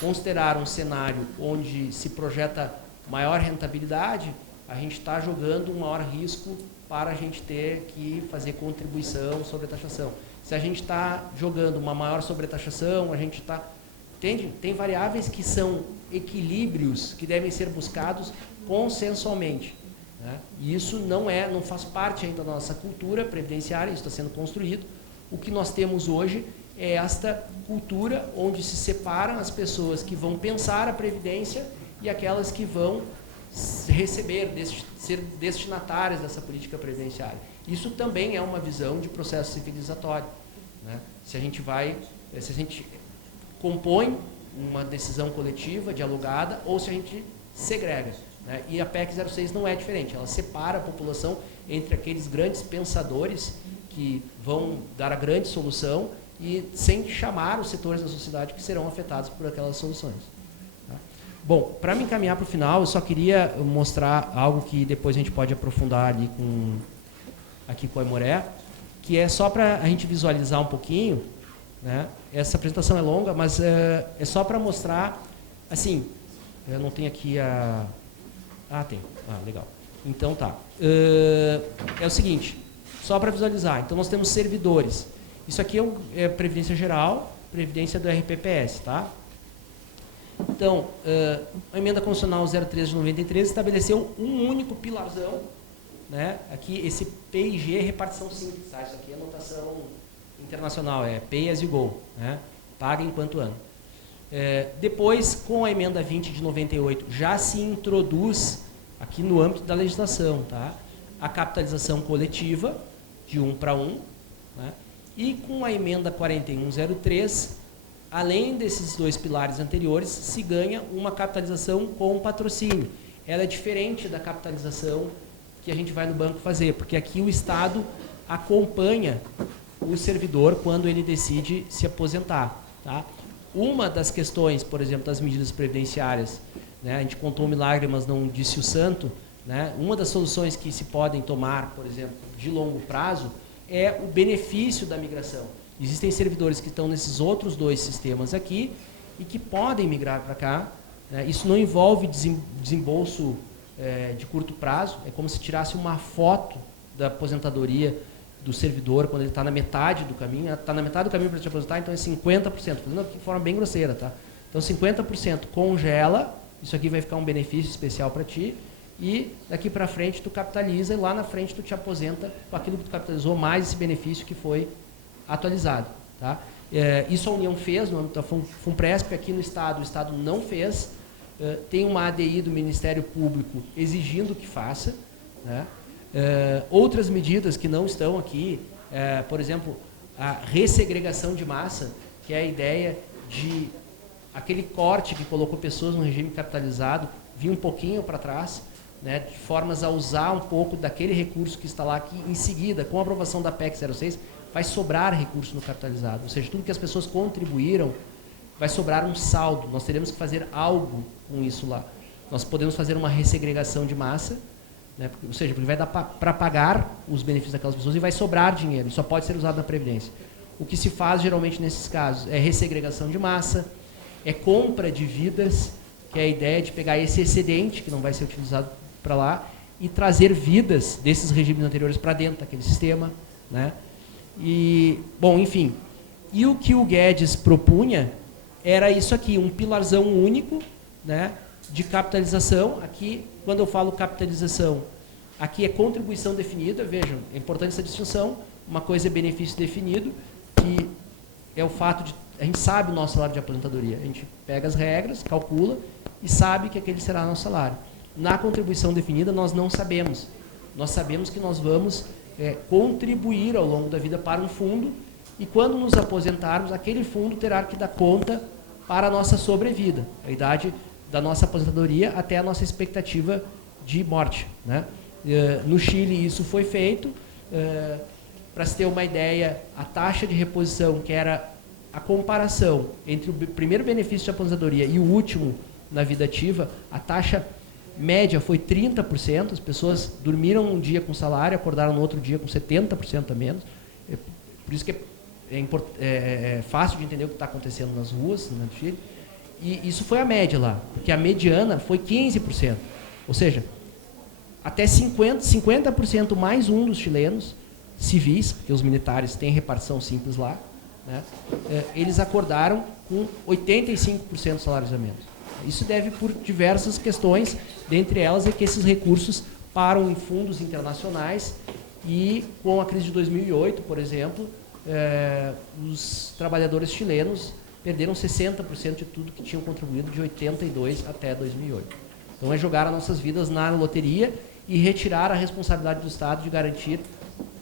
considerar um cenário onde se projeta maior rentabilidade, a gente está jogando um maior risco para a gente ter que fazer contribuição sobre a taxação. Se a gente está jogando uma maior sobretaxação, a gente está... Tem variáveis que são equilíbrios que devem ser buscados consensualmente. Né? E isso não faz parte ainda da nossa cultura previdenciária, isso está sendo construído. O que nós temos hoje é esta cultura onde se separam as pessoas que vão pensar a previdência e aquelas que vão receber, ser destinatárias dessa política previdenciária. Isso também é uma visão de processo civilizatório. Né? Se a gente compõe uma decisão coletiva, dialogada, ou se a gente segrega. Né? E a PEC 06 não é diferente, ela separa a população entre aqueles grandes pensadores que vão dar a grande solução e sem chamar os setores da sociedade que serão afetados por aquelas soluções. Tá? Bom, para me encaminhar para o final, eu só queria mostrar algo que depois a gente pode aprofundar ali aqui com a Aimoré, que é só para a gente visualizar um pouquinho, né? Essa apresentação é longa, mas é só para mostrar, assim, eu não tenho aqui a... Ah, tem. Ah, legal. Então tá. É o seguinte, só para visualizar. Então nós temos servidores. Isso aqui é Previdência Geral, Previdência do RPPS, tá? Então, a Emenda Constitucional 03 de 93 estabeleceu um único pilarzão, né? Aqui, esse PIG é repartição simples, tá? Isso aqui é notação internacional, é pay as you go, né? Paga enquanto ano. Depois, com a Emenda 20 de 98, já se introduz aqui no âmbito da legislação, tá? a capitalização coletiva de 1 para 1, né? E com a emenda 4103, além desses dois pilares anteriores, se ganha uma capitalização com patrocínio. Ela é diferente da capitalização que a gente vai no banco fazer, porque aqui o Estado acompanha o servidor quando ele decide se aposentar. Tá? Uma das questões, por exemplo, das medidas previdenciárias, né, a gente contou um milagre, mas não disse o santo, né, uma das soluções que se podem tomar, por exemplo, de longo prazo, é o benefício da migração. Existem servidores que estão nesses outros dois sistemas aqui e que podem migrar para cá. Né? Isso não envolve desembolso de curto prazo, é como se tirasse uma foto da aposentadoria do servidor quando ele está na metade do caminho. Está na metade do caminho para se aposentar, então é 50%. Fazendo aqui de forma bem grosseira. Tá? Então 50% congela, isso aqui vai ficar um benefício especial para ti, e daqui para frente tu capitaliza e lá na frente tu te aposenta com aquilo que tu capitalizou mais esse benefício que foi atualizado. Tá? Isso a União fez no âmbito da FUNPRESP, aqui no Estado, o Estado não fez. Tem uma ADI do Ministério Público exigindo que faça. Né? Outras medidas que não estão aqui, por exemplo, a ressegregação de massa, que é a ideia de aquele corte que colocou pessoas no regime capitalizado vir um pouquinho para trás, né, de formas a usar um pouco daquele recurso que está lá, que em seguida, com a aprovação da PEC 06, vai sobrar recurso no capitalizado. Ou seja, tudo que as pessoas contribuíram vai sobrar um saldo. Nós teremos que fazer algo com isso lá. Nós podemos fazer uma ressegregação de massa, né, ou seja, porque vai dar para pagar os benefícios daquelas pessoas e vai sobrar dinheiro. Isso só pode ser usado na Previdência. O que se faz geralmente nesses casos é ressegregação de massa, é compra de vidas, que é a ideia de pegar esse excedente, que não vai ser utilizado para lá, e trazer vidas desses regimes anteriores para dentro daquele sistema. Né? E, bom, enfim. E o que o Guedes propunha era isso aqui, um pilarzão único, né, de capitalização. Aqui, quando eu falo capitalização, aqui é contribuição definida. Vejam, é importante essa distinção. Uma coisa é benefício definido, que é o fato de a gente sabe o nosso salário de aposentadoria. A gente pega as regras, calcula e sabe que aquele será o nosso salário. Na contribuição definida, nós não sabemos. Nós sabemos que nós vamos contribuir ao longo da vida para um fundo e quando nos aposentarmos, aquele fundo terá que dar conta para a nossa sobrevida, a idade da nossa aposentadoria até a nossa expectativa de morte. Né? No Chile isso foi feito. Para se ter uma ideia, a taxa de reposição, que era a comparação entre o primeiro benefício de aposentadoria e o último na vida ativa, a taxa média foi 30%, as pessoas dormiram um dia com salário, acordaram no outro dia com 70% a menos. Por isso que é fácil de entender o que está acontecendo nas ruas, no Chile. E isso foi a média lá, porque a mediana foi 15%. Ou seja, até 50% mais um dos chilenos civis, porque os militares têm repartição simples lá, né, eles acordaram com 85% de salários a menos. Isso deve por diversas questões, dentre elas é que esses recursos param em fundos internacionais e com a crise de 2008, por exemplo, os trabalhadores chilenos perderam 60% de tudo que tinham contribuído de 82 até 2008. Então é jogar as nossas vidas na loteria e retirar a responsabilidade do Estado de garantir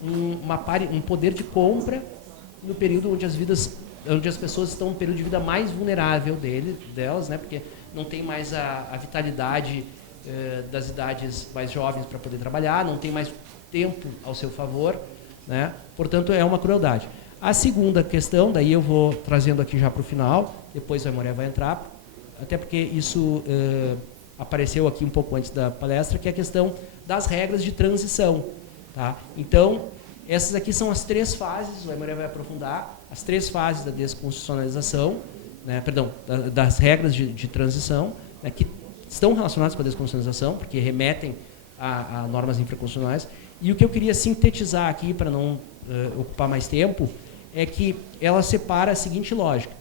um poder de compra no período onde as pessoas estão no período de vida mais vulnerável delas, né, porque não tem mais a vitalidade das idades mais jovens para poder trabalhar, não tem mais tempo ao seu favor, né? Portanto, é uma crueldade. A segunda questão, daí eu vou trazendo aqui já para o final, depois a Maria vai entrar, até porque isso apareceu aqui um pouco antes da palestra, que é a questão das regras de transição. Tá? Então, essas aqui são as 3 fases, o Maria vai aprofundar, as 3 fases da desconstitucionalização, né, perdão, das regras de transição, né, que estão relacionadas com a desconstitucionalização, porque remetem a normas infraconstitucionais. E o que eu queria sintetizar aqui, para não ocupar mais tempo, é que ela separa a seguinte lógica.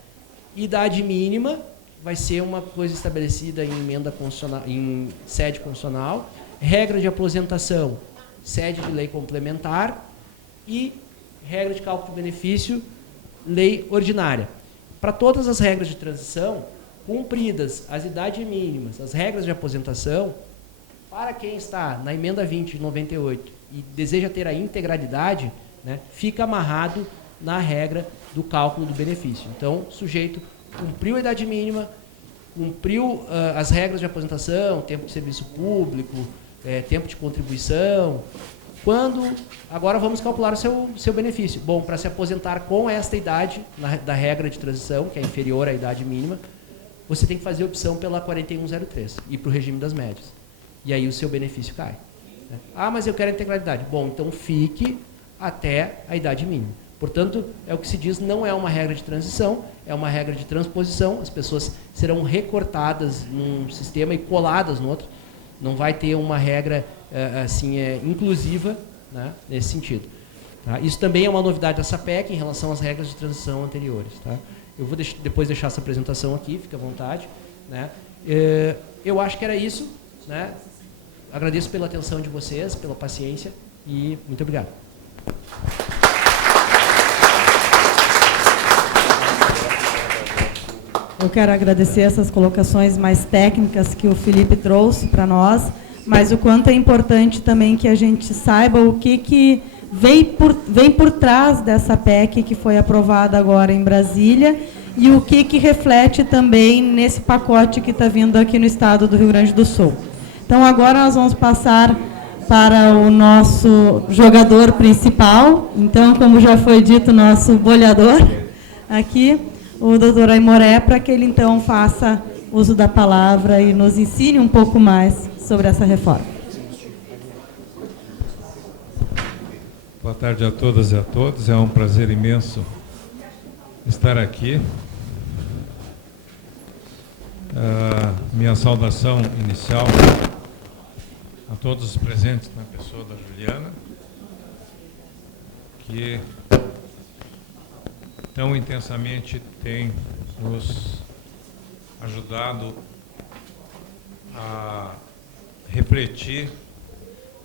Idade mínima vai ser uma coisa estabelecida em emenda constitucional, em sede constitucional, regra de aposentação, sede de lei complementar e regra de cálculo de benefício, lei ordinária. Para todas as regras de transição, cumpridas as idades mínimas, as regras de aposentação, Para quem está na emenda 20 de 98 e deseja ter a integralidade, né, fica amarrado na regra do cálculo do benefício. Então, o sujeito cumpriu a idade mínima, cumpriu as regras de aposentação, tempo de serviço público, tempo de contribuição. Agora vamos calcular o seu benefício. Bom, para se aposentar com esta idade, da regra de transição, que é inferior à idade mínima, você tem que fazer opção pela 4103 e para o regime das médias. E aí o seu benefício cai. Ah, mas eu quero a integralidade. Bom, então fique até a idade mínima. Portanto, é o que se diz, não é uma regra de transição, é uma regra de transposição. As pessoas serão recortadas num sistema e coladas no outro. Não vai ter uma regra assim, inclusiva, né, nesse sentido. Tá? Isso também é uma novidade dessa PEC em relação às regras de transição anteriores. Tá? Eu vou depois deixar essa apresentação aqui, fica à vontade. Né? Eu acho que era isso. Né? Agradeço pela atenção de vocês, pela paciência e muito obrigado. Eu quero agradecer essas colocações mais técnicas que o Felipe trouxe para nós, mas o quanto é importante também que a gente saiba o que vem por trás dessa PEC que foi aprovada agora em Brasília e o que reflete também nesse pacote que está vindo aqui no estado do Rio Grande do Sul. Então, agora nós vamos passar para o nosso jogador principal. Então, como já foi dito, nosso boleador aqui, o doutor Aimoré, para que ele, então, faça uso da palavra e nos ensine um pouco mais sobre essa reforma. Boa tarde a todas e a todos. É um prazer imenso estar aqui. Minha saudação inicial a todos os presentes na pessoa da Juliana, que tão intensamente tem nos ajudado a refletir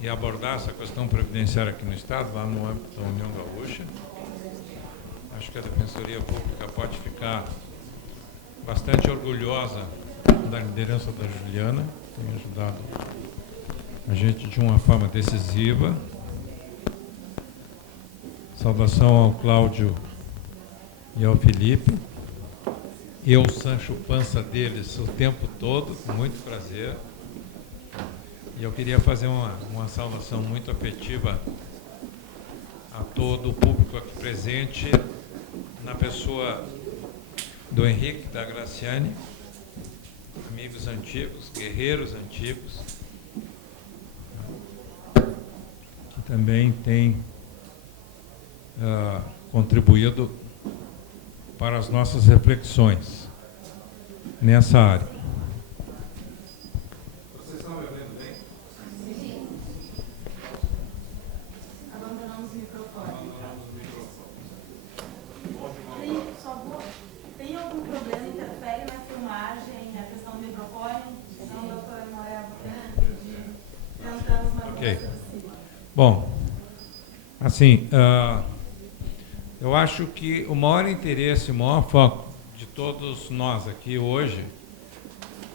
e abordar essa questão previdenciária aqui no Estado, lá no âmbito da União Gaúcha. Acho que a Defensoria Pública pode ficar bastante orgulhosa da liderança da Juliana, tem ajudado a gente de uma forma decisiva. Saudação ao Cláudio e ao Felipe. Eu, Sancho Pança deles o tempo todo, com muito prazer. E eu queria fazer uma saudação muito afetiva a todo o público aqui presente, na pessoa do Henrique, da Graciane, amigos antigos, guerreiros antigos, que também tem contribuído para as nossas reflexões nessa área. Vocês estão me ouvindo bem? Sim. Abandonamos o microfone. Tem algum problema, interfere na filmagem, a questão do microfone? Não, doutora Aimoré, tentamos, mas ok. Bom, assim, eu acho que o maior interesse, o maior foco de todos nós aqui hoje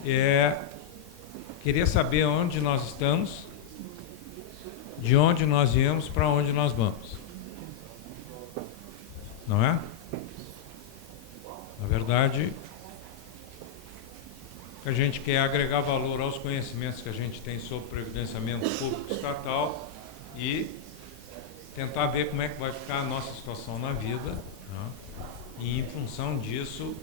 é querer saber onde nós estamos, de onde nós viemos, para onde nós vamos. Não é? Na verdade, a gente quer agregar valor aos conhecimentos que a gente tem sobre previdenciamento público estatal e tentar ver como é que vai ficar a nossa situação na vida, né? E em função disso,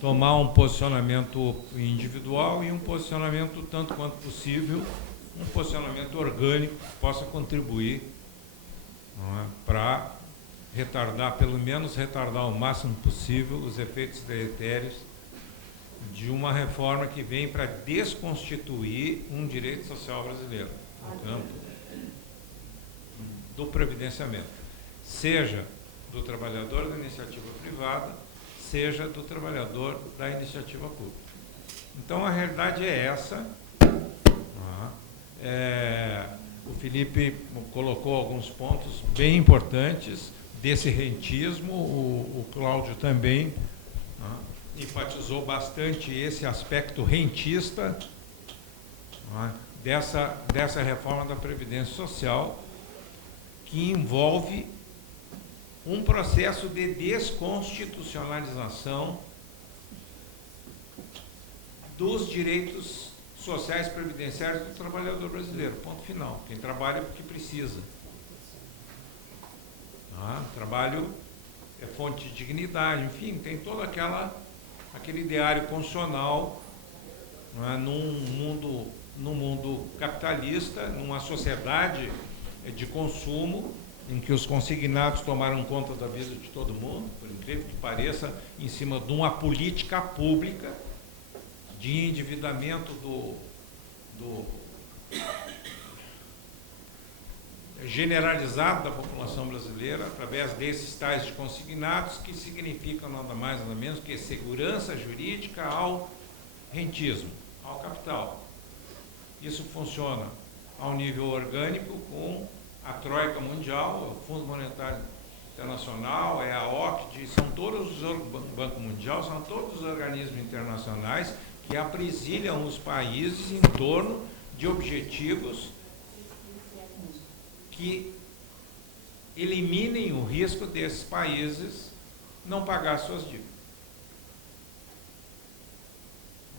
tomar um posicionamento individual e um posicionamento, tanto quanto possível, um posicionamento orgânico que possa contribuir, é, para pelo menos retardar o máximo possível os efeitos deletérios de uma reforma que vem para desconstituir um direito social brasileiro, no campo do previdenciamento, seja do trabalhador da iniciativa privada, seja do trabalhador da iniciativa pública. Então, a realidade é essa. O Felipe colocou alguns pontos bem importantes desse rentismo, o Cláudio também, enfatizou bastante esse aspecto rentista, não é, dessa reforma da Previdência Social, que envolve um processo de desconstitucionalização dos direitos sociais previdenciários do trabalhador brasileiro. Ponto final. Quem trabalha é porque precisa. Trabalho é fonte de dignidade, enfim, tem todo aquele ideário constitucional, não é, num mundo capitalista, numa sociedade de consumo, em que os consignados tomaram conta da vida de todo mundo, por incrível que pareça, em cima de uma política pública de endividamento generalizado da população brasileira, através desses tais de consignados, que significam nada mais nada menos que segurança jurídica ao rentismo, ao capital. Isso funciona ao nível orgânico com a Troika Mundial, o Fundo Monetário Internacional, a OCDE, são todos o Banco Mundial, são todos os organismos internacionais que aprisilham os países em torno de objetivos que eliminem o risco desses países não pagar suas dívidas.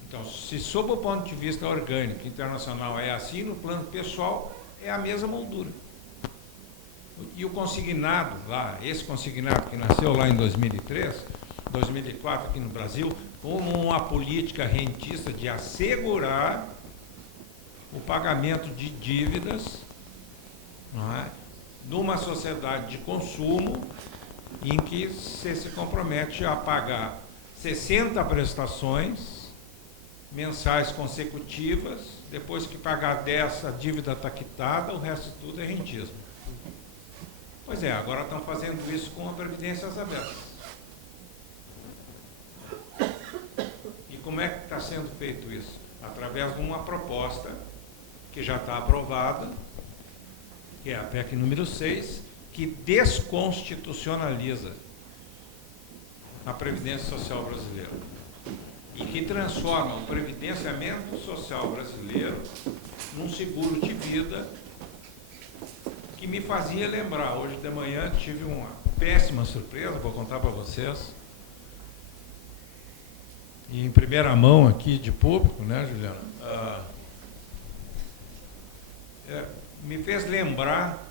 Então, se sob o ponto de vista orgânico internacional é assim, no plano pessoal é a mesma moldura. E o consignado lá, esse consignado que nasceu lá em 2003, 2004 aqui no Brasil, como uma política rentista de assegurar o pagamento de dívidas, não é, numa sociedade de consumo em que você se compromete a pagar 60 prestações mensais consecutivas, depois que pagar 10 a dívida está quitada, o resto tudo é rentismo. Pois é, agora estão fazendo isso com a Previdência às abertas. E como é que está sendo feito isso? Através de uma proposta que já está aprovada, que é a PEC número 6, que desconstitucionaliza a Previdência Social brasileira e que transforma o previdenciamento social brasileiro num seguro de vida, que me fazia lembrar, hoje de manhã tive uma péssima surpresa, vou contar para vocês, e em primeira mão aqui de público, né, Juliana? Me fez lembrar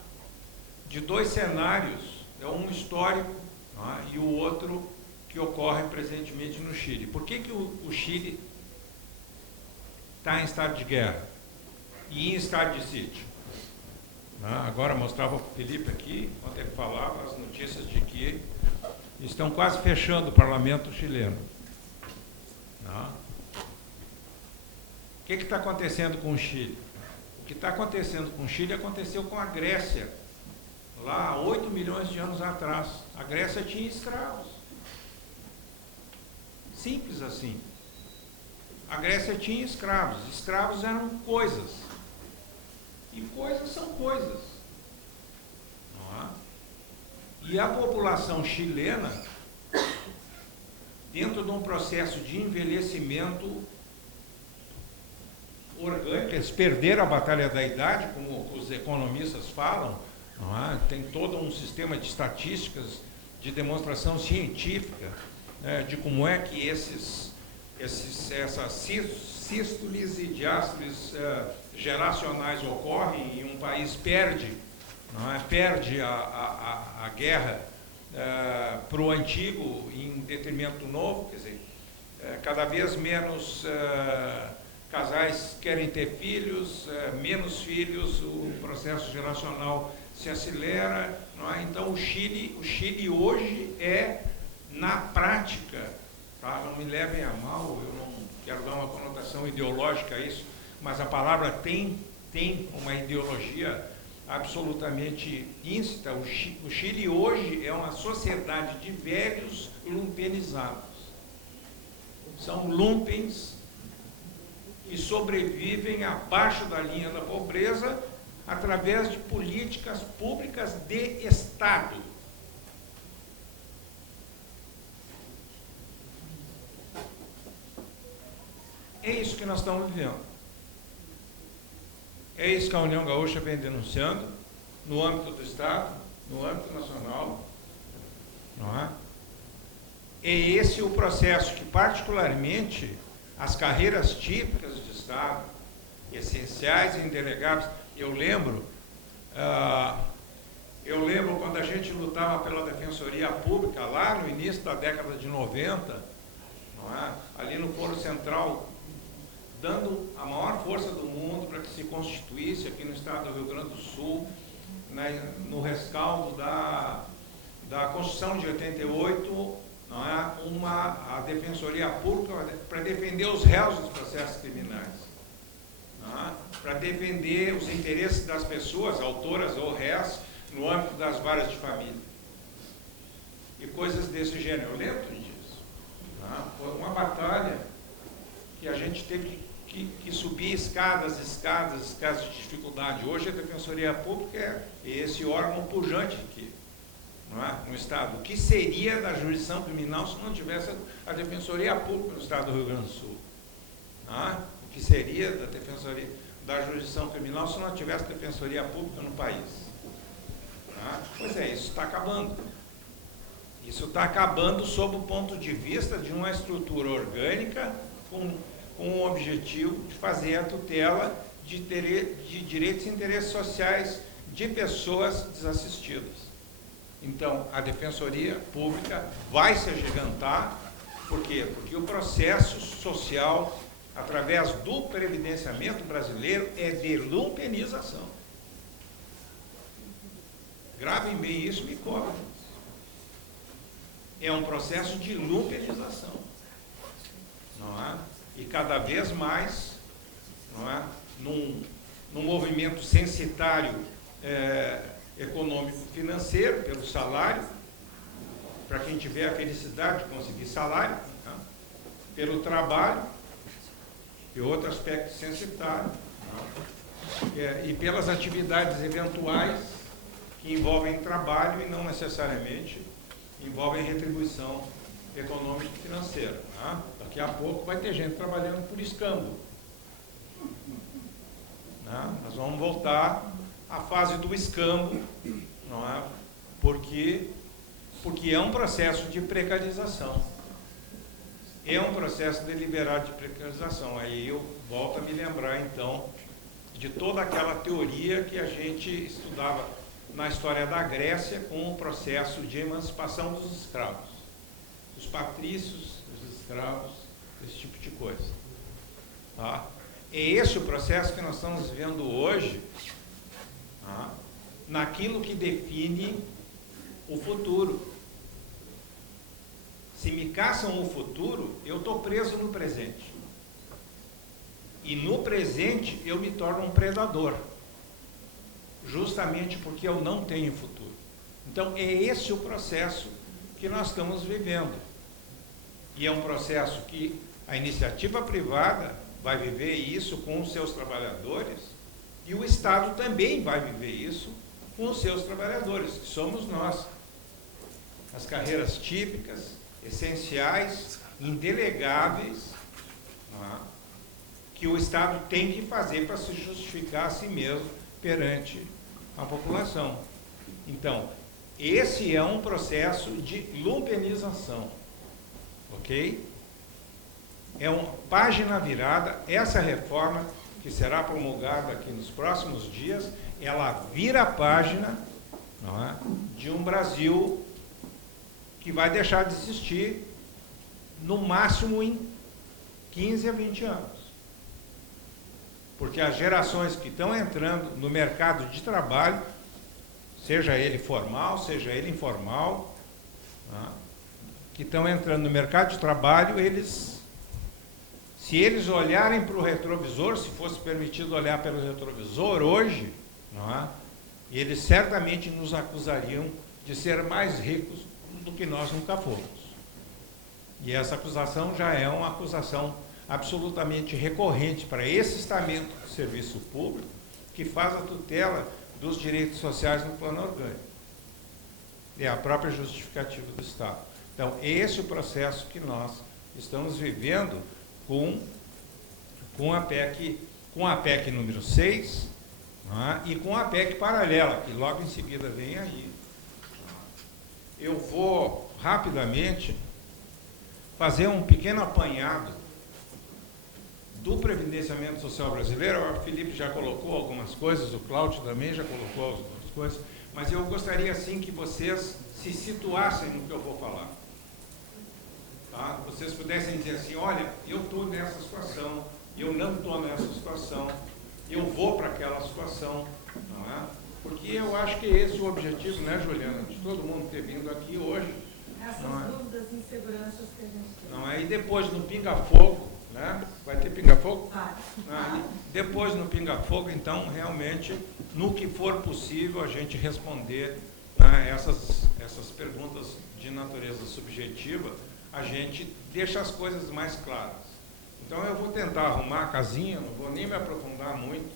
de dois cenários, um histórico, né, e o outro que ocorre presentemente no Chile. Por que o Chile está em estado de guerra e em estado de sítio? Agora mostrava para o Felipe aqui, quando ele falava, as notícias de que estão quase fechando o parlamento chileno. O que está acontecendo com o Chile? O que está acontecendo com o Chile aconteceu com a Grécia, lá há 8 milhões de anos atrás. A Grécia tinha escravos. Simples assim. A Grécia tinha escravos. Escravos eram coisas. E coisas são coisas. E a população chilena, dentro de um processo de envelhecimento orgânico, eles perderam a batalha da idade, como os economistas falam, tem todo um sistema de estatísticas, de demonstração científica, de como é que essas sístoles e diástoles geracionais ocorrem e um país perde a guerra para o antigo em detrimento do novo, quer dizer, cada vez menos casais querem ter filhos, menos filhos, o processo geracional se acelera, não é? Então o Chile hoje é, na prática, tá? Não me levem a mal, eu não quero dar uma conotação ideológica a isso, mas a palavra tem uma ideologia absolutamente íncita. O Chile hoje é uma sociedade de velhos lumpenizados. São lumpens que sobrevivem abaixo da linha da pobreza através de políticas públicas de Estado. É isso que nós estamos vivendo. É isso que a União Gaúcha vem denunciando no âmbito do Estado, no âmbito nacional, não é? É esse o processo que, particularmente, as carreiras típicas do Estado, essenciais e indelegáveis, eu lembro quando a gente lutava pela Defensoria Pública, lá no início da década de 90, não é? Ali no Foro Central, dando a maior força do mundo para que se constituísse aqui no estado do Rio Grande do Sul, né, no rescaldo da Constituição de 88, não é, a Defensoria Pública para defender os réus dos processos criminais, não é, para defender os interesses das pessoas, autoras ou réus, no âmbito das varas de família. E coisas desse gênero. Eu lembro disso. Não é? Foi uma batalha que a gente teve que subir escadas de dificuldade. Hoje a Defensoria Pública é esse órgão pujante aqui, não é? No Estado. O que seria da jurisdição criminal se não tivesse a Defensoria Pública no Estado do Rio Grande do Sul? Não é? O que seria da jurisdição criminal se não tivesse Defensoria Pública no país? Não é? Pois é, isso está acabando. Isso está acabando sob o ponto de vista de uma estrutura orgânica com o objetivo de fazer a tutela de direitos e interesses sociais de pessoas desassistidas. Então, a Defensoria Pública vai se agigantar. Por quê? Porque o processo social, através do previdenciamento brasileiro, é de lumpenização. Gravem bem isso e me cobrem. É um processo de lumpenização. Não é? E cada vez mais, não é, num movimento censitário econômico-financeiro, pelo salário, para quem tiver a felicidade de conseguir salário, tá? Pelo trabalho, e outro aspecto censitário, e pelas atividades eventuais que envolvem trabalho e não necessariamente envolvem retribuição econômica e financeira. Tá? Daqui a pouco vai ter gente trabalhando por escambo. Né? Nós vamos voltar à fase do escambo, não é? Porque é um processo de precarização. É um processo deliberado de precarização. Aí eu volto a me lembrar, então, de toda aquela teoria que a gente estudava na história da Grécia com o processo de emancipação dos escravos. Dos patrícios, dos escravos, esse tipo de coisa. Tá? É esse o processo que nós estamos vivendo hoje, tá? Naquilo que define o futuro. Se me caçam o futuro, eu estou preso no presente. E no presente eu me torno um predador. Justamente porque eu não tenho futuro. Então é esse o processo que nós estamos vivendo. E é um processo que a iniciativa privada vai viver isso com os seus trabalhadores e o Estado também vai viver isso com os seus trabalhadores, que somos nós. As carreiras típicas, essenciais, indelegáveis, não é? Que o Estado tem que fazer para se justificar a si mesmo perante a população. Então, esse é um processo de lumpenização, ok? É uma página virada. Essa reforma que será promulgada aqui nos próximos dias, ela vira a página, não é, de um Brasil que vai deixar de existir no máximo em 15 a 20 anos. Porque as gerações que estão entrando no mercado de trabalho, seja ele formal, seja ele informal, tá? Que estão entrando no mercado de trabalho, se eles olharem para o retrovisor, se fosse permitido olhar pelo retrovisor hoje, não é? Eles certamente nos acusariam de ser mais ricos do que nós nunca fomos. E essa acusação já é uma acusação absolutamente recorrente para esse estamento do serviço público que faz a tutela dos direitos sociais no plano orgânico. É a própria justificativa do Estado. Então, esse é o processo que nós estamos vivendo com com a PEC número 6, e com a PEC paralela, que logo em seguida vem aí. Eu vou rapidamente fazer um pequeno apanhado do previdenciamento social brasileiro. O Felipe já colocou algumas coisas, o Cláudio também já colocou algumas coisas, mas eu gostaria assim que vocês se situassem no que eu vou falar. Tá? Vocês pudessem dizer assim, olha, eu estou nessa situação, eu não estou nessa situação, eu vou para aquela situação, não é? Porque eu acho que esse é o objetivo, né, Juliana, de todo mundo ter vindo aqui hoje. Essas dúvidas e inseguranças que a gente tem. Não é? E depois no pinga-fogo, né? Vai ter pinga-fogo? Vai. Depois no pinga-fogo, então, realmente, no que for possível, a gente responder, né, essas perguntas de natureza subjetiva, a gente deixa as coisas mais claras. Então eu vou tentar arrumar a casinha, não vou nem me aprofundar muito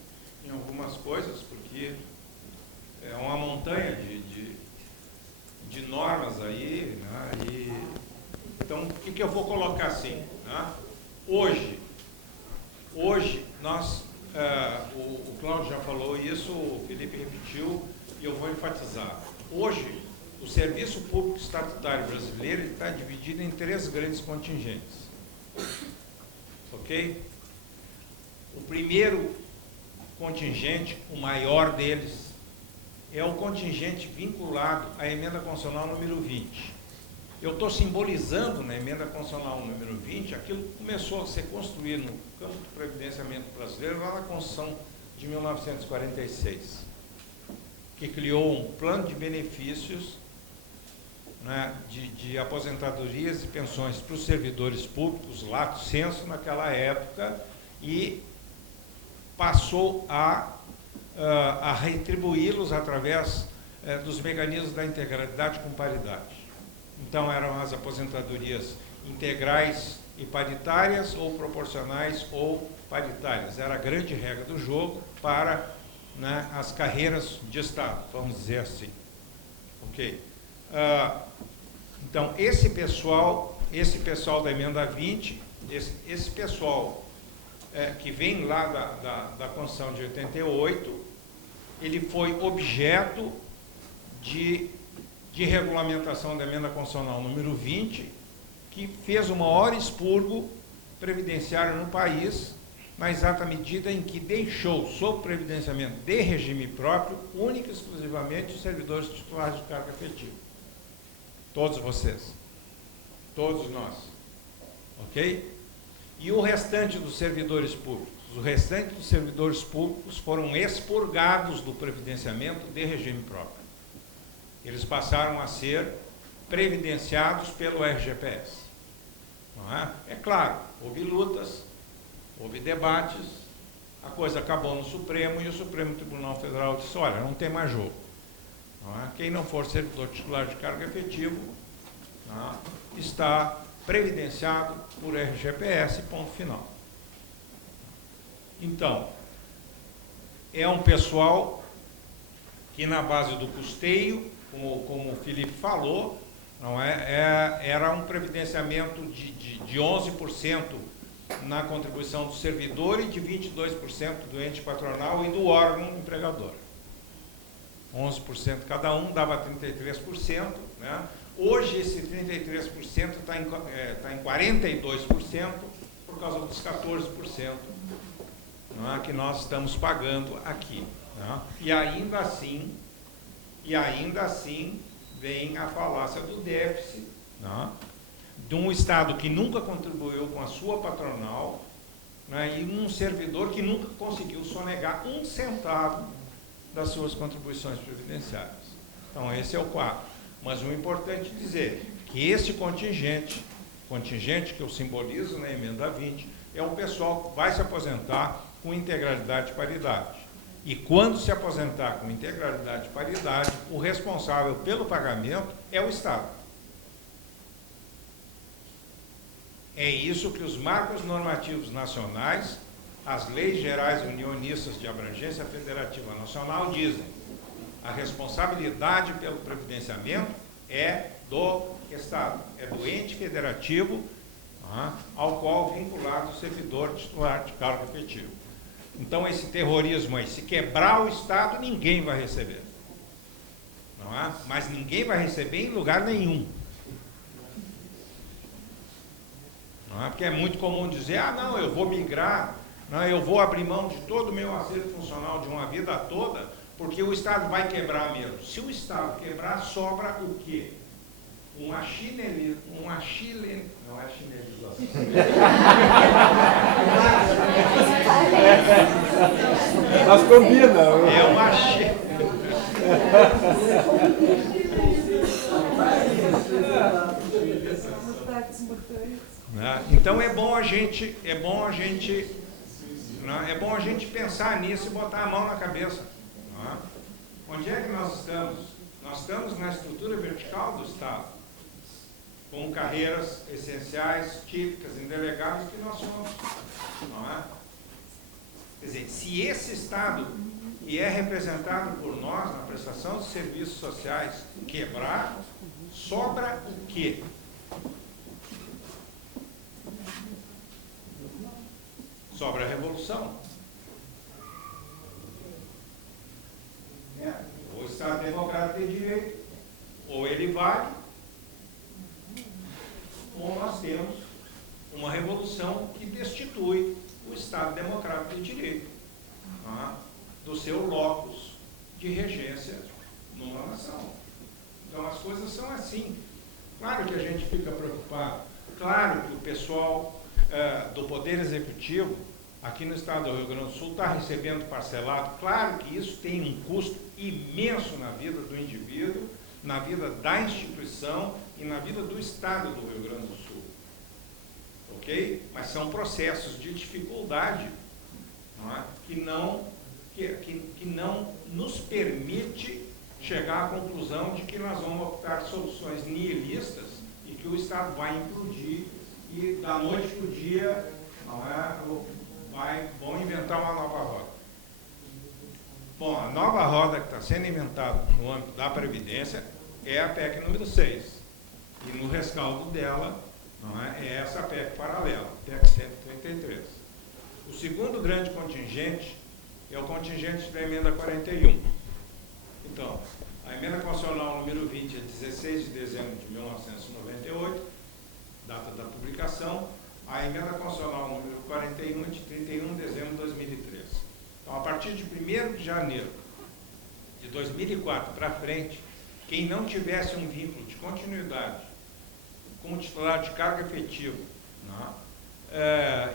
em algumas coisas, porque é uma montanha de normas aí, né? Então, o que eu vou colocar assim? Né? Hoje nós, o Cláudio já falou isso, o Felipe repetiu, e eu vou enfatizar. Hoje, o serviço público estatutário brasileiro está dividido em 3 grandes contingentes. Ok? O primeiro contingente, o maior deles, é o contingente vinculado à emenda constitucional número 20. Eu estou simbolizando na emenda constitucional número 20 aquilo que começou a ser construído no campo do previdenciamento brasileiro lá na Constituição de 1946, que criou um plano de benefícios, né, de aposentadorias e pensões para os servidores públicos, lato sensu, naquela época, e passou a retribuí-los através dos mecanismos da integralidade com paridade. Então, eram as aposentadorias integrais e paritárias, ou proporcionais ou paritárias. Era a grande regra do jogo para, né, as carreiras de Estado, vamos dizer assim. Ok? Então, esse pessoal da emenda 20, esse pessoal que vem lá da Constituição de 88, ele foi objeto de regulamentação da emenda constitucional número 20, que fez o maior expurgo previdenciário no país, na exata medida em que deixou, sob previdenciamento de regime próprio, única e exclusivamente os servidores titulares de cargo efetivo. Todos vocês. Todos nós. Ok? E o restante dos servidores públicos? O restante dos servidores públicos foram expurgados do previdenciamento de regime próprio. Eles passaram a ser previdenciados pelo RGPS. Não é? É claro, houve lutas, houve debates, a coisa acabou no Supremo e o Supremo Tribunal Federal disse, olha, não tem mais jogo. Não é? Quem não for servidor titular de cargo efetivo, não é, está previdenciado por RGPS, ponto final. Então, é um pessoal que na base do custeio, como o Felipe falou, não era um previdenciamento de 11% na contribuição do servidor e de 22% do ente patronal e do órgão empregador. 11% cada um, dava 33%. Né? Hoje, esse 33% está em 42% por causa dos 14%, não é, que nós estamos pagando aqui. Né? E ainda assim vem a falácia do déficit, né, de um Estado que nunca contribuiu com a sua patronal, né, e um servidor que nunca conseguiu sonegar 1 centavo das suas contribuições previdenciárias. Então, esse é o quadro. Mas o importante é dizer que esse contingente que eu simbolizo na emenda 20, é o pessoal que vai se aposentar com integralidade e paridade. E quando se aposentar com integralidade e paridade, o responsável pelo pagamento é o Estado. É isso que os marcos normativos nacionais, as leis gerais unionistas de abrangência federativa nacional dizem. A responsabilidade pelo previdenciamento é do Estado, é do ente federativo, ao qual vinculado o servidor titular de cargo efetivo. Então, esse terrorismo aí, se quebrar o Estado, ninguém vai receber. Não é? Mas ninguém vai receber em lugar nenhum. Não é? Porque é muito comum dizer, não, eu vou migrar, não, eu vou abrir mão de todo o meu acervo funcional de uma vida toda, porque o Estado vai quebrar mesmo. Se o Estado quebrar, sobra o quê? Não é chinelização. Nós combina. É uma Então é bom a gente pensar nisso e botar a mão na cabeça. Não é? Onde é que nós estamos? Nós estamos na estrutura vertical do Estado, com carreiras essenciais, típicas, indelegáveis que nós somos. Não é? Quer dizer, se esse Estado, que é representado por nós na prestação de serviços sociais, quebrar, sobra o quê? Sobra a revolução. O Estado democrático tem direito, ou ele vale, ou nós temos uma revolução que destitui o Estado democrático de direito do seu locus de regência numa nação. Então as coisas são assim. Claro que a gente fica preocupado, claro que o pessoal do Poder Executivo aqui no estado do Rio Grande do Sul está recebendo parcelado, claro que isso tem um custo imenso na vida do indivíduo, na vida da instituição e na vida do estado do Rio Grande do Sul. Ok? Mas são processos de dificuldade, não é? que não nos permite chegar à conclusão de que nós vamos optar soluções nihilistas e que o Estado vai implodir e da noite para o dia vão inventar uma nova roda. Bom, a nova roda que está sendo inventada no âmbito da Previdência é a PEC número 6. E no rescaldo dela é essa PEC paralela, PEC 133. O segundo grande contingente é o contingente da emenda 41. Então, a emenda constitucional número 20 é 16 de dezembro de 1998, data da publicação. A emenda constitucional número 41 é de 31 de dezembro de 2003. Então, a partir de 1º de janeiro de 2004 para frente, quem não tivesse um vínculo de continuidade como titular de cargo efetivo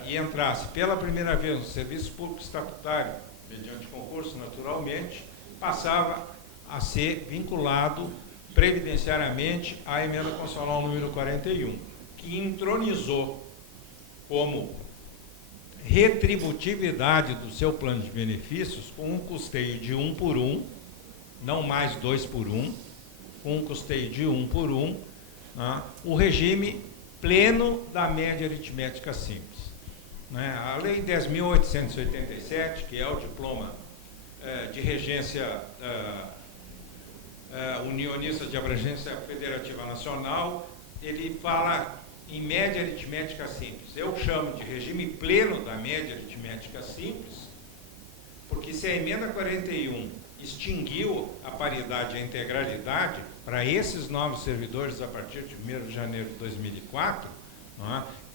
e entrasse pela primeira vez no serviço público estatutário, mediante concurso naturalmente, passava a ser vinculado previdenciariamente à emenda constitucional número 41, que entronizou como retributividade do seu plano de benefícios com um custeio de 1 por 1, não mais 2 por 1, com um custeio de 1 por 1, o regime pleno da média aritmética simples. A Lei 10.887, que é o diploma de regência unionista de abrangência federativa nacional, ele fala em média aritmética simples. Eu chamo de regime pleno da média aritmética simples, porque se a emenda 41 extinguiu a paridade e a integralidade para esses novos servidores a partir de 1º de janeiro de 2004,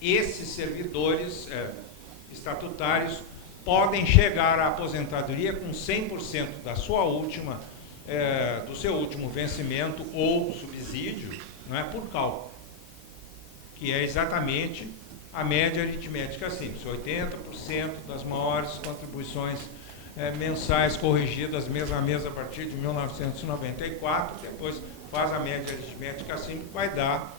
esses servidores estatutários podem chegar à aposentadoria com 100% da sua última, do seu último vencimento ou subsídio, por cálculo, que é exatamente a média aritmética simples, 80% das maiores contribuições mensais corrigidas mês a mês a partir de 1994, depois faz a média aritmética simples, vai dar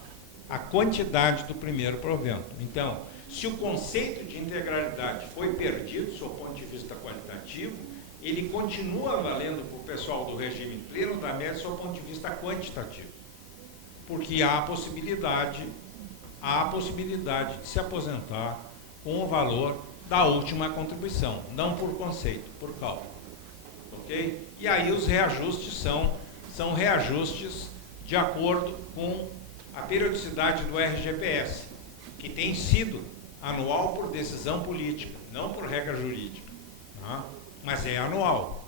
a quantidade do primeiro provento. Então, se o conceito de integralidade foi perdido, do seu ponto de vista qualitativo, ele continua valendo para o pessoal do regime pleno da média, do seu ponto de vista quantitativo, porque há a possibilidade de se aposentar com o valor da última contribuição, não por conceito, por cálculo. Ok? E aí os reajustes são reajustes de acordo com a periodicidade do RGPS. que tem sido anual por decisão política, não por regra jurídica, né? Mas é anual.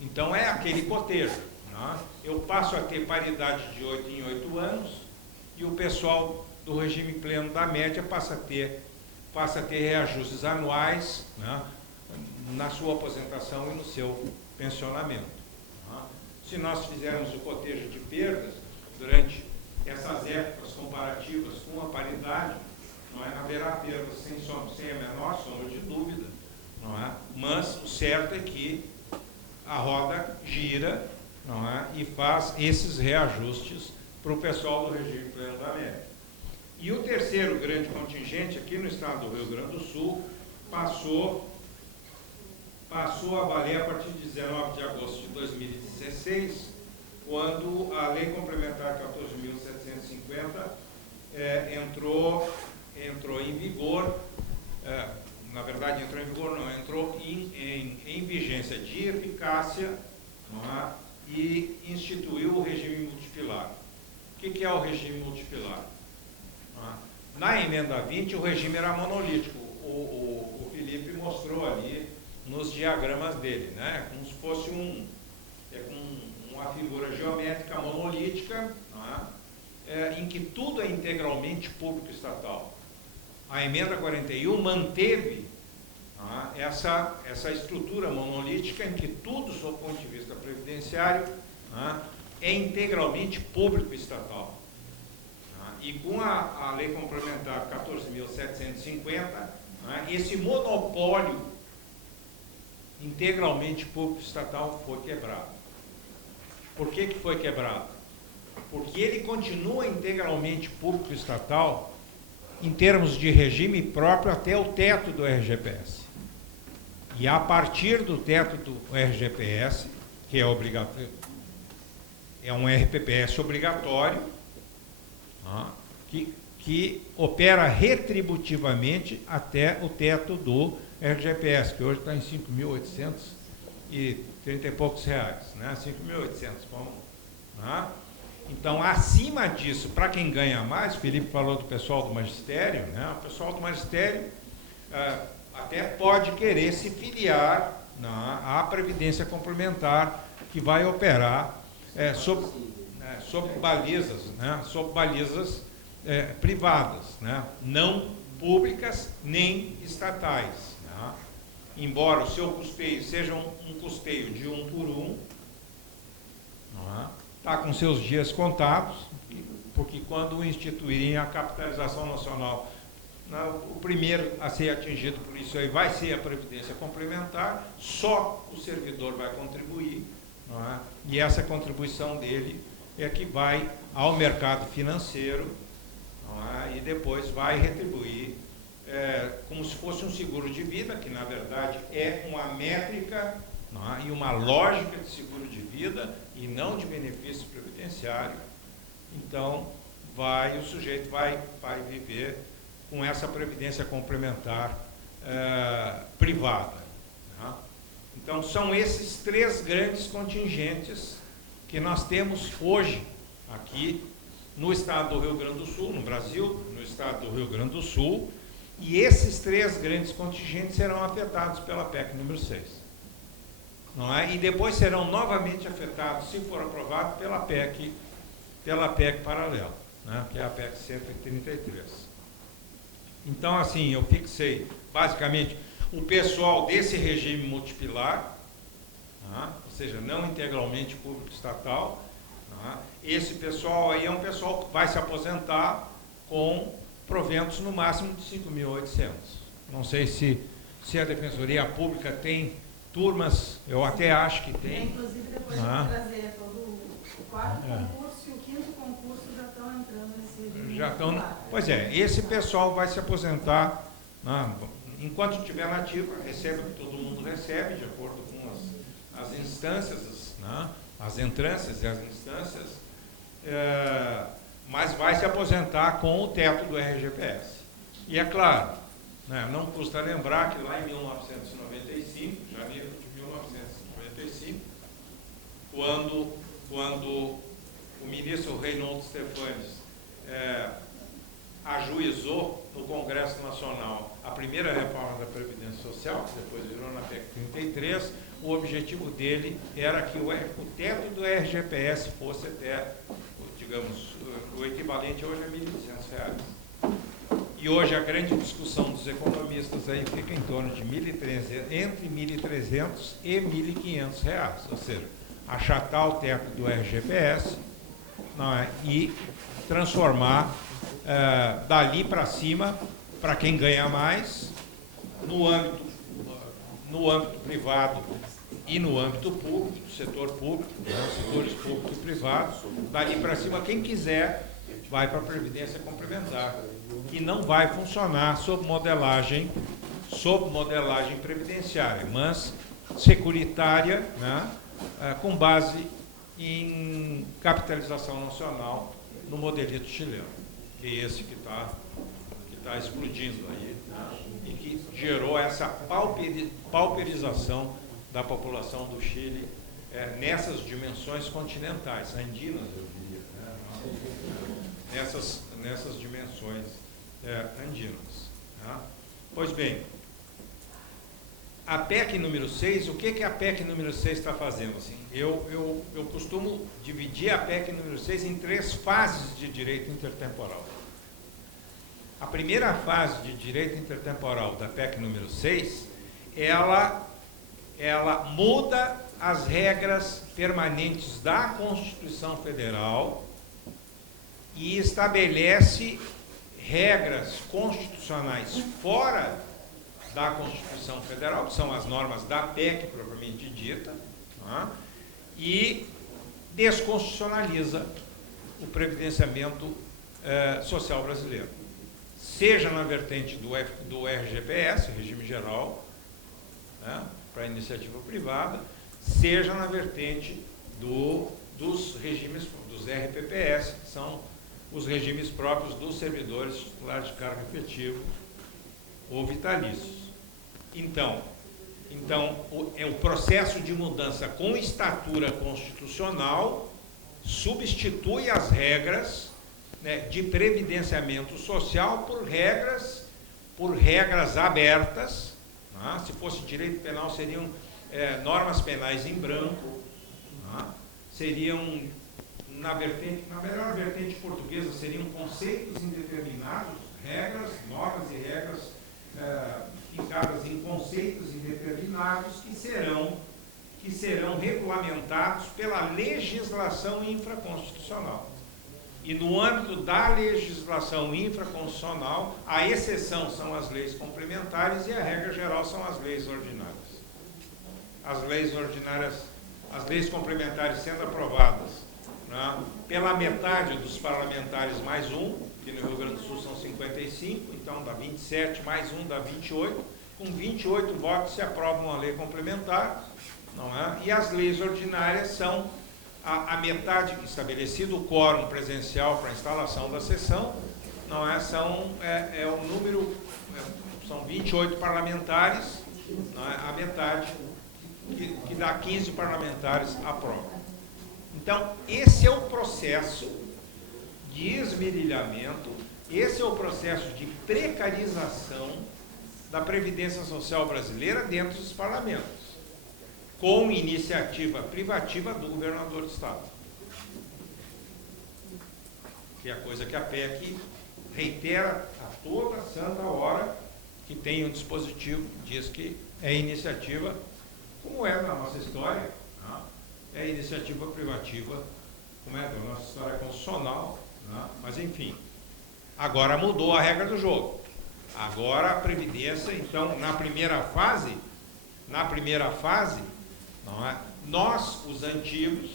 Então é aquele cotejo, né? Eu passo a ter paridade de 8 em 8 anos e o pessoal do regime pleno da média passa a ter reajustes anuais, né, na sua aposentação e no seu pensionamento. Né? Se nós fizermos o cotejo de perdas durante essas épocas comparativas com a paridade, não é? Haverá perdas sem a menor sombra de dúvida, não é? Mas o certo é que a roda gira, não é? E faz esses reajustes para o pessoal do regime pleno da média. E o terceiro grande contingente aqui no estado do Rio Grande do Sul passou a valer a partir de 19 de agosto de 2016, quando a Lei Complementar 14.750 entrou em vigor, na verdade entrou em vigor não, entrou em vigência de eficácia, não é? E instituiu o regime multipilar. O que é o regime multipilar? Na emenda 20 o regime era monolítico, o Felipe mostrou ali nos diagramas dele, né? Como se fosse uma figura geométrica monolítica, né? Em que tudo é integralmente público estatal. A emenda 41 manteve, né, essa estrutura monolítica em que tudo, sob o ponto de vista previdenciário, né, é integralmente público estatal. E com a Lei Complementar 14.750, né, esse monopólio integralmente público estatal foi quebrado. Por que foi quebrado? Porque ele continua integralmente público estatal em termos de regime próprio até o teto do RGPS. E a partir do teto do RGPS, que é obrigatório, é um RPPS obrigatório, que opera retributivamente até o teto do RGPS, que hoje está em 5.830 e poucos reais, né? 5.800, vamos, né? Então, acima disso, para quem ganha mais, o Felipe falou do pessoal do magistério, né? O pessoal do magistério até pode querer se filiar, né, à Previdência Complementar, que vai operar sob balizas, né? Sob balizas privadas, né? Não públicas nem estatais. Né? Embora o seu custeio seja um custeio de 1 por 1, está com seus dias contados, porque quando instituírem a capitalização nacional, né, o primeiro a ser atingido por isso aí vai ser a Previdência Complementar, só o servidor vai contribuir, não é? E essa contribuição dele é que vai ao mercado financeiro, não é? E depois vai retribuir como se fosse um seguro de vida, que na verdade é uma métrica, não é? E uma lógica de seguro de vida e não de benefício previdenciário. Então, o sujeito vai viver com essa previdência complementar privada. Tá? Então, são esses três grandes contingentes que nós temos hoje aqui no estado do Rio Grande do Sul, no Brasil, no estado do Rio Grande do Sul, e esses três grandes contingentes serão afetados pela PEC número 6. Não é? E depois serão novamente afetados, se for aprovado, pela PEC paralela, né? Que é a PEC 133. Então, assim, eu fixei, basicamente, o pessoal desse regime multipilar, tá? Ou seja, não integralmente público estatal. Tá? Esse pessoal aí é um pessoal que vai se aposentar com proventos no máximo de 5.800. Não sei se a Defensoria Pública tem turmas, eu até acho que tem. Inclusive, depois de trazer todo o quarto concurso e o quinto concurso já estão entrando nesse regime. Já estão. Pois é, esse pessoal vai se aposentar, né, enquanto estiver nativo, recebe o que todo mundo recebe, de acordo com as instâncias, né, as entrâncias e as instâncias, mas vai se aposentar com o teto do RGPS. E é claro, né, não custa lembrar que lá em 1995, janeiro de 1995, quando o ministro Reinaldo Stefanes ajuizou no Congresso Nacional a primeira reforma da Previdência Social, que depois virou na PEC 33, o objetivo dele era que o teto do RGPS fosse até, digamos, o equivalente hoje a R$ 1.200. E hoje a grande discussão dos economistas aí fica em torno de entre R$ 1.300 e R$ 1.500, ou seja, achatar o teto do RGPS, não é, e transformar dali para cima, para quem ganha mais, no âmbito privado e no âmbito público, setor público, setores públicos e privados, dali para cima, quem quiser vai para a Previdência Complementar, que não vai funcionar sob modelagem previdenciária, mas securitária, né, com base em capitalização nacional no modelito chileno, que é esse que está explodindo aí, né, e que gerou essa pauperização da população do Chile nessas dimensões continentais, andinas, eu diria, né, nessas dimensões andinas. Tá? Pois bem, a PEC número 6, o que a PEC número 6 está fazendo? Assim, eu costumo dividir a PEC número 6 em 3 fases de direito intertemporal. A primeira fase de direito intertemporal da PEC número 6, ela muda as regras permanentes da Constituição Federal e estabelece regras constitucionais fora da Constituição Federal, que são as normas da PEC propriamente dita, tá? E desconstitucionaliza o previdenciamento social brasileiro, seja na vertente do RGPS, Regime Geral, né, para iniciativa privada, seja na vertente dos regimes, dos RPPS, que são os regimes próprios dos servidores titulares de cargo efetivo ou vitalícios. Então o processo de mudança com estatura constitucional substitui as regras, né, de previdenciamento social por regras abertas. Né? Se fosse direito penal, seriam normas penais em branco, né? Seriam, na melhor vertente portuguesa, seriam conceitos indeterminados, normas e regras fincadas em conceitos indeterminados que serão regulamentados pela legislação infraconstitucional. E no âmbito da legislação infraconstitucional, a exceção são as leis complementares e a regra geral são as leis ordinárias. As leis complementares sendo aprovadas, né, pela metade dos parlamentares mais um, que no Rio Grande do Sul são 55, então dá 27, mais um dá 28, com 28 votos se aprova uma lei complementar, não é? E as leis ordinárias são a metade, estabelecido o quórum presencial para a instalação da sessão, não é? O número, são 28 parlamentares, não é? A metade, que dá 15 parlamentares aprovam. Então, esse é o processo de esmerilhamento, esse é o processo de precarização da Previdência Social brasileira dentro dos parlamentos, com iniciativa privativa do governador do Estado. Que é a coisa que a PEC reitera a toda santa hora que tem um dispositivo, diz que é iniciativa, como é na nossa história, né? É iniciativa privativa, como é na nossa história constitucional, né? Mas enfim, agora mudou a regra do jogo. Agora a Previdência, então, na primeira fase, não é? Nós, os antigos,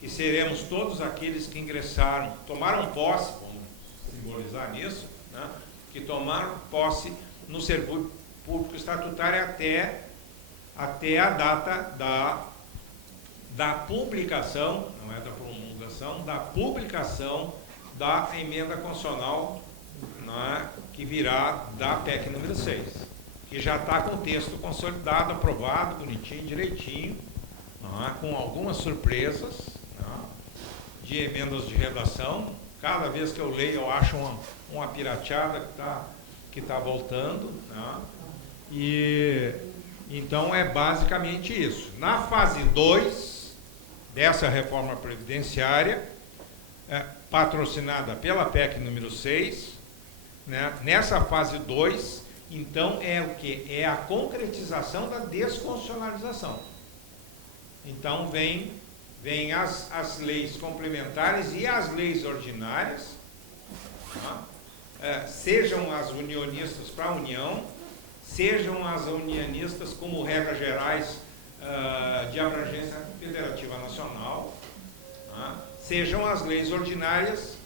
que seremos todos aqueles que ingressaram, tomaram posse, vamos simbolizar nisso, né? Que tomaram posse no serviço público estatutário até a data da publicação, não é da promulgação, da publicação da emenda constitucional, não é, que virá da PEC número 6, que já está com o texto consolidado, aprovado, bonitinho, direitinho, não é, com algumas surpresas, não é, de emendas de redação, Cada vez que eu leio, eu acho uma pirateada que tá voltando, né? E então é basicamente isso. Na fase 2 dessa reforma previdenciária, patrocinada pela PEC número 6, né? Nessa fase 2, então, é o que? É a concretização da desconstitucionalização. Então, vem as leis complementares e as leis ordinárias, tá? Sejam as unionistas para a União, sejam as unionistas como regras gerais de abrangência federativa nacional, tá? Sejam as leis ordinárias,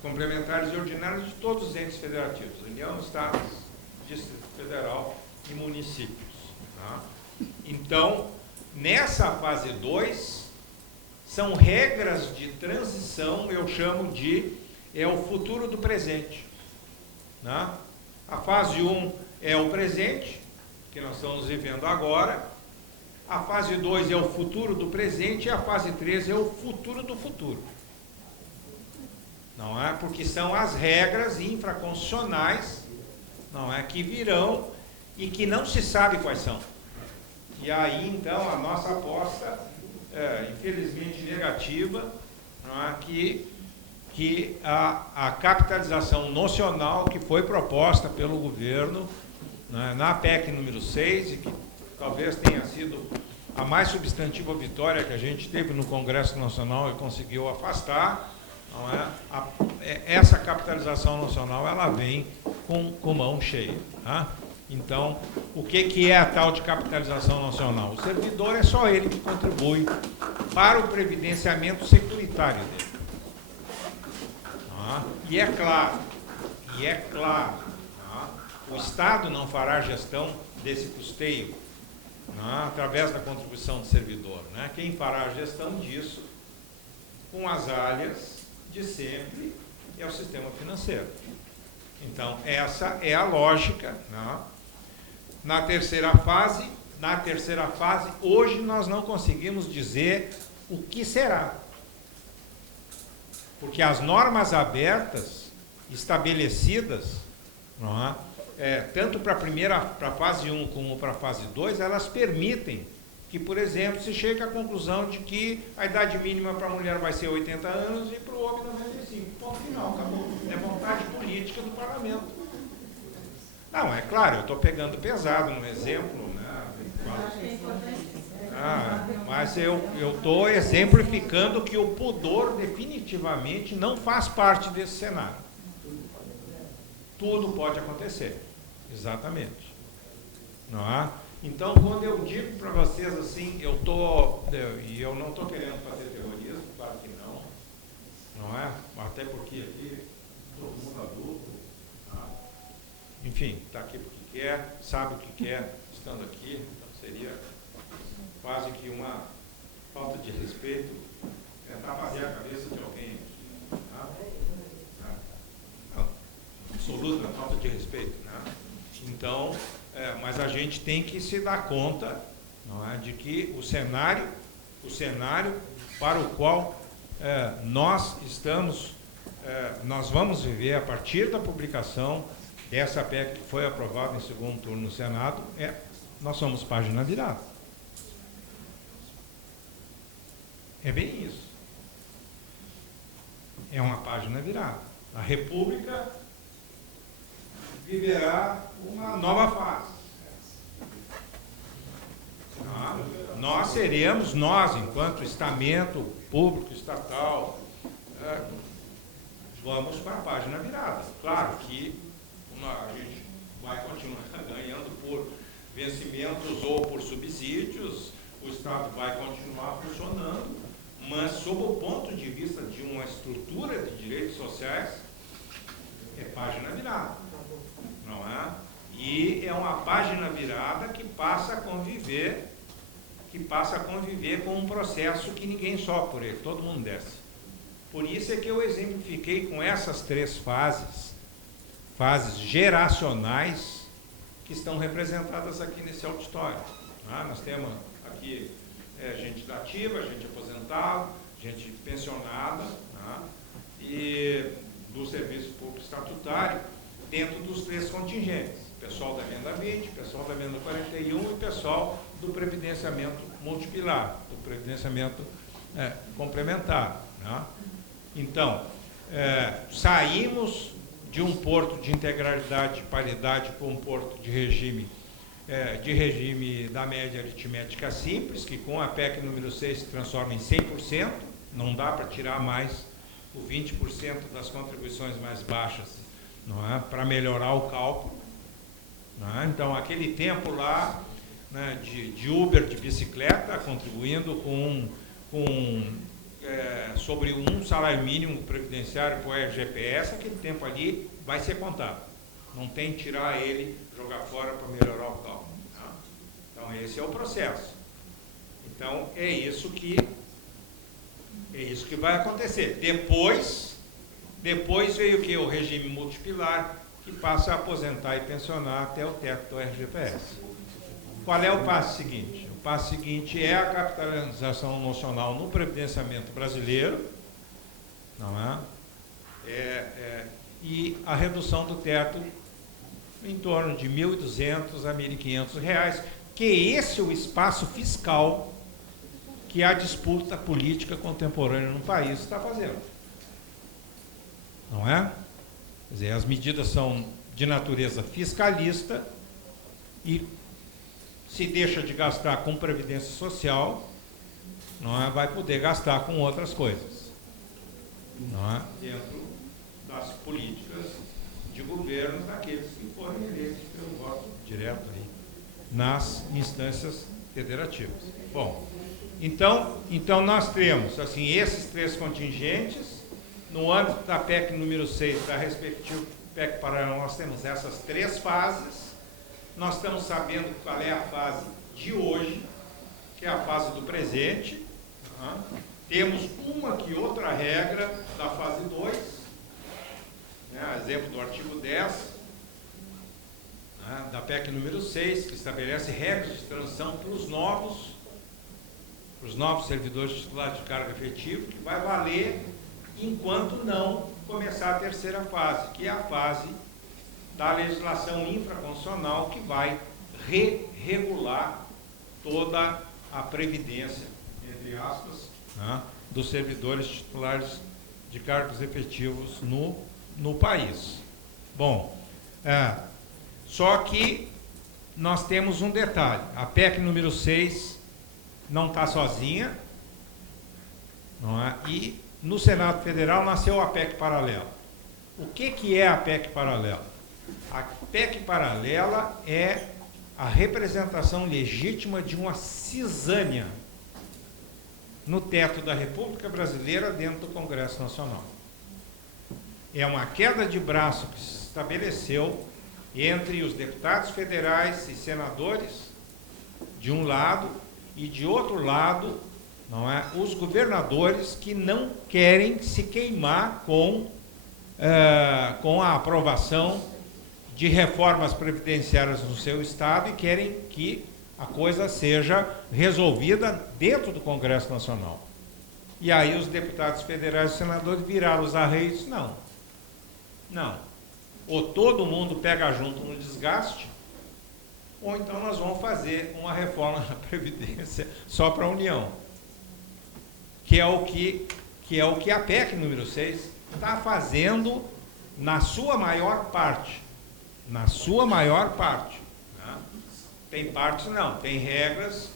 complementares e ordinárias de todos os entes federativos, União, Estados, Distrito Federal e municípios. Tá? Então, nessa fase 2, são regras de transição, eu chamo de o futuro do presente. Né? A fase 1 é o presente, que nós estamos vivendo agora. A fase 2 é o futuro do presente e a fase 3 é o futuro do futuro. Não é? Porque são as regras infraconstitucionais, não é, que virão e que não se sabe quais são. E aí, então, a nossa aposta, infelizmente negativa, não é, que a capitalização nocional que foi proposta pelo governo, né, na PEC número 6, e que talvez tenha sido a mais substantiva vitória que a gente teve no Congresso Nacional e conseguiu afastar, não é? Essa capitalização nacional, ela vem com mão cheia. Tá? Então, o que é a tal de capitalização nacional? O servidor é só ele que contribui para o previdenciamento securitário dele. Tá? E é claro, tá? O Estado não fará gestão desse custeio, tá? Através da contribuição do servidor. Né? Quem fará a gestão disso, com as alhas de sempre, é o sistema financeiro. Então, essa é a lógica. Né? Na terceira fase, hoje nós não conseguimos dizer o que será. Porque as normas abertas, estabelecidas, não é? Tanto para a fase 1 como para a fase 2, elas permitem que, por exemplo, se chegue à conclusão de que a idade mínima para a mulher vai ser 80 anos e para o homem 95. Ponto final, acabou. É vontade política do parlamento. Não, é claro, eu estou pegando pesado no exemplo, né? Mas eu estou exemplificando que o pudor definitivamente não faz parte desse cenário. Tudo pode acontecer. Exatamente. Não é? Então, quando eu digo para vocês assim, eu não estou querendo fazer terrorismo, claro que não é? Até porque aqui todo mundo adulto, tá? Enfim, está aqui porque quer, sabe o que quer, estando aqui, então seria quase que uma falta de respeito tentar fazer a cabeça de alguém aqui, tá? Não, absoluta falta de respeito, né? Então, mas a gente tem que se dar conta, não é, de que o cenário para o qual nós vamos viver a partir da publicação dessa PEC que foi aprovada em segundo turno no Senado, nós somos página virada. É bem isso. É uma página virada. A República viverá uma nova fase. Nós, enquanto estamento público, estatal, vamos para a página virada. Claro que a gente vai continuar ganhando por vencimentos ou por subsídios, o Estado vai continuar funcionando, mas sob o ponto de vista de uma estrutura de direitos sociais, é página virada. Não é? E é uma página virada que passa a conviver com um processo que ninguém sobe por ele, todo mundo desce. Por isso é que eu exemplifiquei com essas 3 fases geracionais que estão representadas aqui nesse auditório. Nós temos aqui gente da ativa, gente aposentada, gente pensionada, e do serviço público estatutário dentro dos 3 contingentes: pessoal da emenda 20, pessoal da emenda 41 e pessoal do previdenciamento multipilar, do previdenciamento complementar, né? Então, saímos de um porto de integralidade e paridade para um porto de regime da média aritmética simples, que com a PEC número 6 se transforma em 100%, não dá para tirar mais o 20% das contribuições mais baixas, não é, para melhorar o cálculo, não é? Então, aquele tempo lá, né, de Uber de bicicleta, contribuindo sobre um salário mínimo previdenciário para o RGPS, aquele tempo ali vai ser contado. Não tem que tirar ele, jogar fora para melhorar o cálculo. Tá? Então, esse é o processo. Então, é isso que vai acontecer. Depois veio o que? O regime multipilar, que passa a aposentar e pensionar até o teto do RGPS. Qual é o passo seguinte? O passo seguinte é a capitalização nocional no previdenciamento brasileiro, não é? E a redução do teto em torno de R$ 1.200 a R$ 1.500, que esse é o espaço fiscal que a disputa política contemporânea no país está fazendo. Não é? Quer dizer, as medidas são de natureza fiscalista e se deixa de gastar com previdência social, não é? Vai poder gastar com outras coisas, não é? Dentro das políticas de governo daqueles que forem eleitos pelo voto direto aí, nas instâncias federativas. Bom, então nós temos assim, esses 3 contingentes. No âmbito da PEC número 6, da respectiva PEC paralela, nós temos essas 3 fases. Nós estamos sabendo qual é a fase de hoje, que é a fase do presente. Temos uma que outra regra da fase 2, né? Exemplo do artigo 10, né? Da PEC número 6, que estabelece regras de transição para os novos servidores titulares de cargo efetivo, que vai valer enquanto não começar a 3ª fase, que é a fase da legislação infraconstitucional, que vai regular toda a previdência, entre aspas, né, dos servidores titulares de cargos efetivos no país. Bom, só que nós temos um detalhe: a PEC número 6 não está sozinha, não é? E no Senado Federal nasceu a PEC paralela. O que é a PEC paralela? A PEC paralela é a representação legítima de uma cisânia no teto da República Brasileira dentro do Congresso Nacional. É uma queda de braço que se estabeleceu entre os deputados federais e senadores, de um lado, e de outro lado, não é, os governadores que não querem se queimar com a aprovação de reformas previdenciárias no seu estado e querem que a coisa seja resolvida dentro do Congresso Nacional. E aí os deputados federais e senadores viraram os arreios e disseram, não. Ou todo mundo pega junto no desgaste, ou então nós vamos fazer uma reforma da Previdência só para a União. Que é o que a PEC número 6 está fazendo na sua maior parte. Na sua maior parte. Né? Tem partes não, tem regras,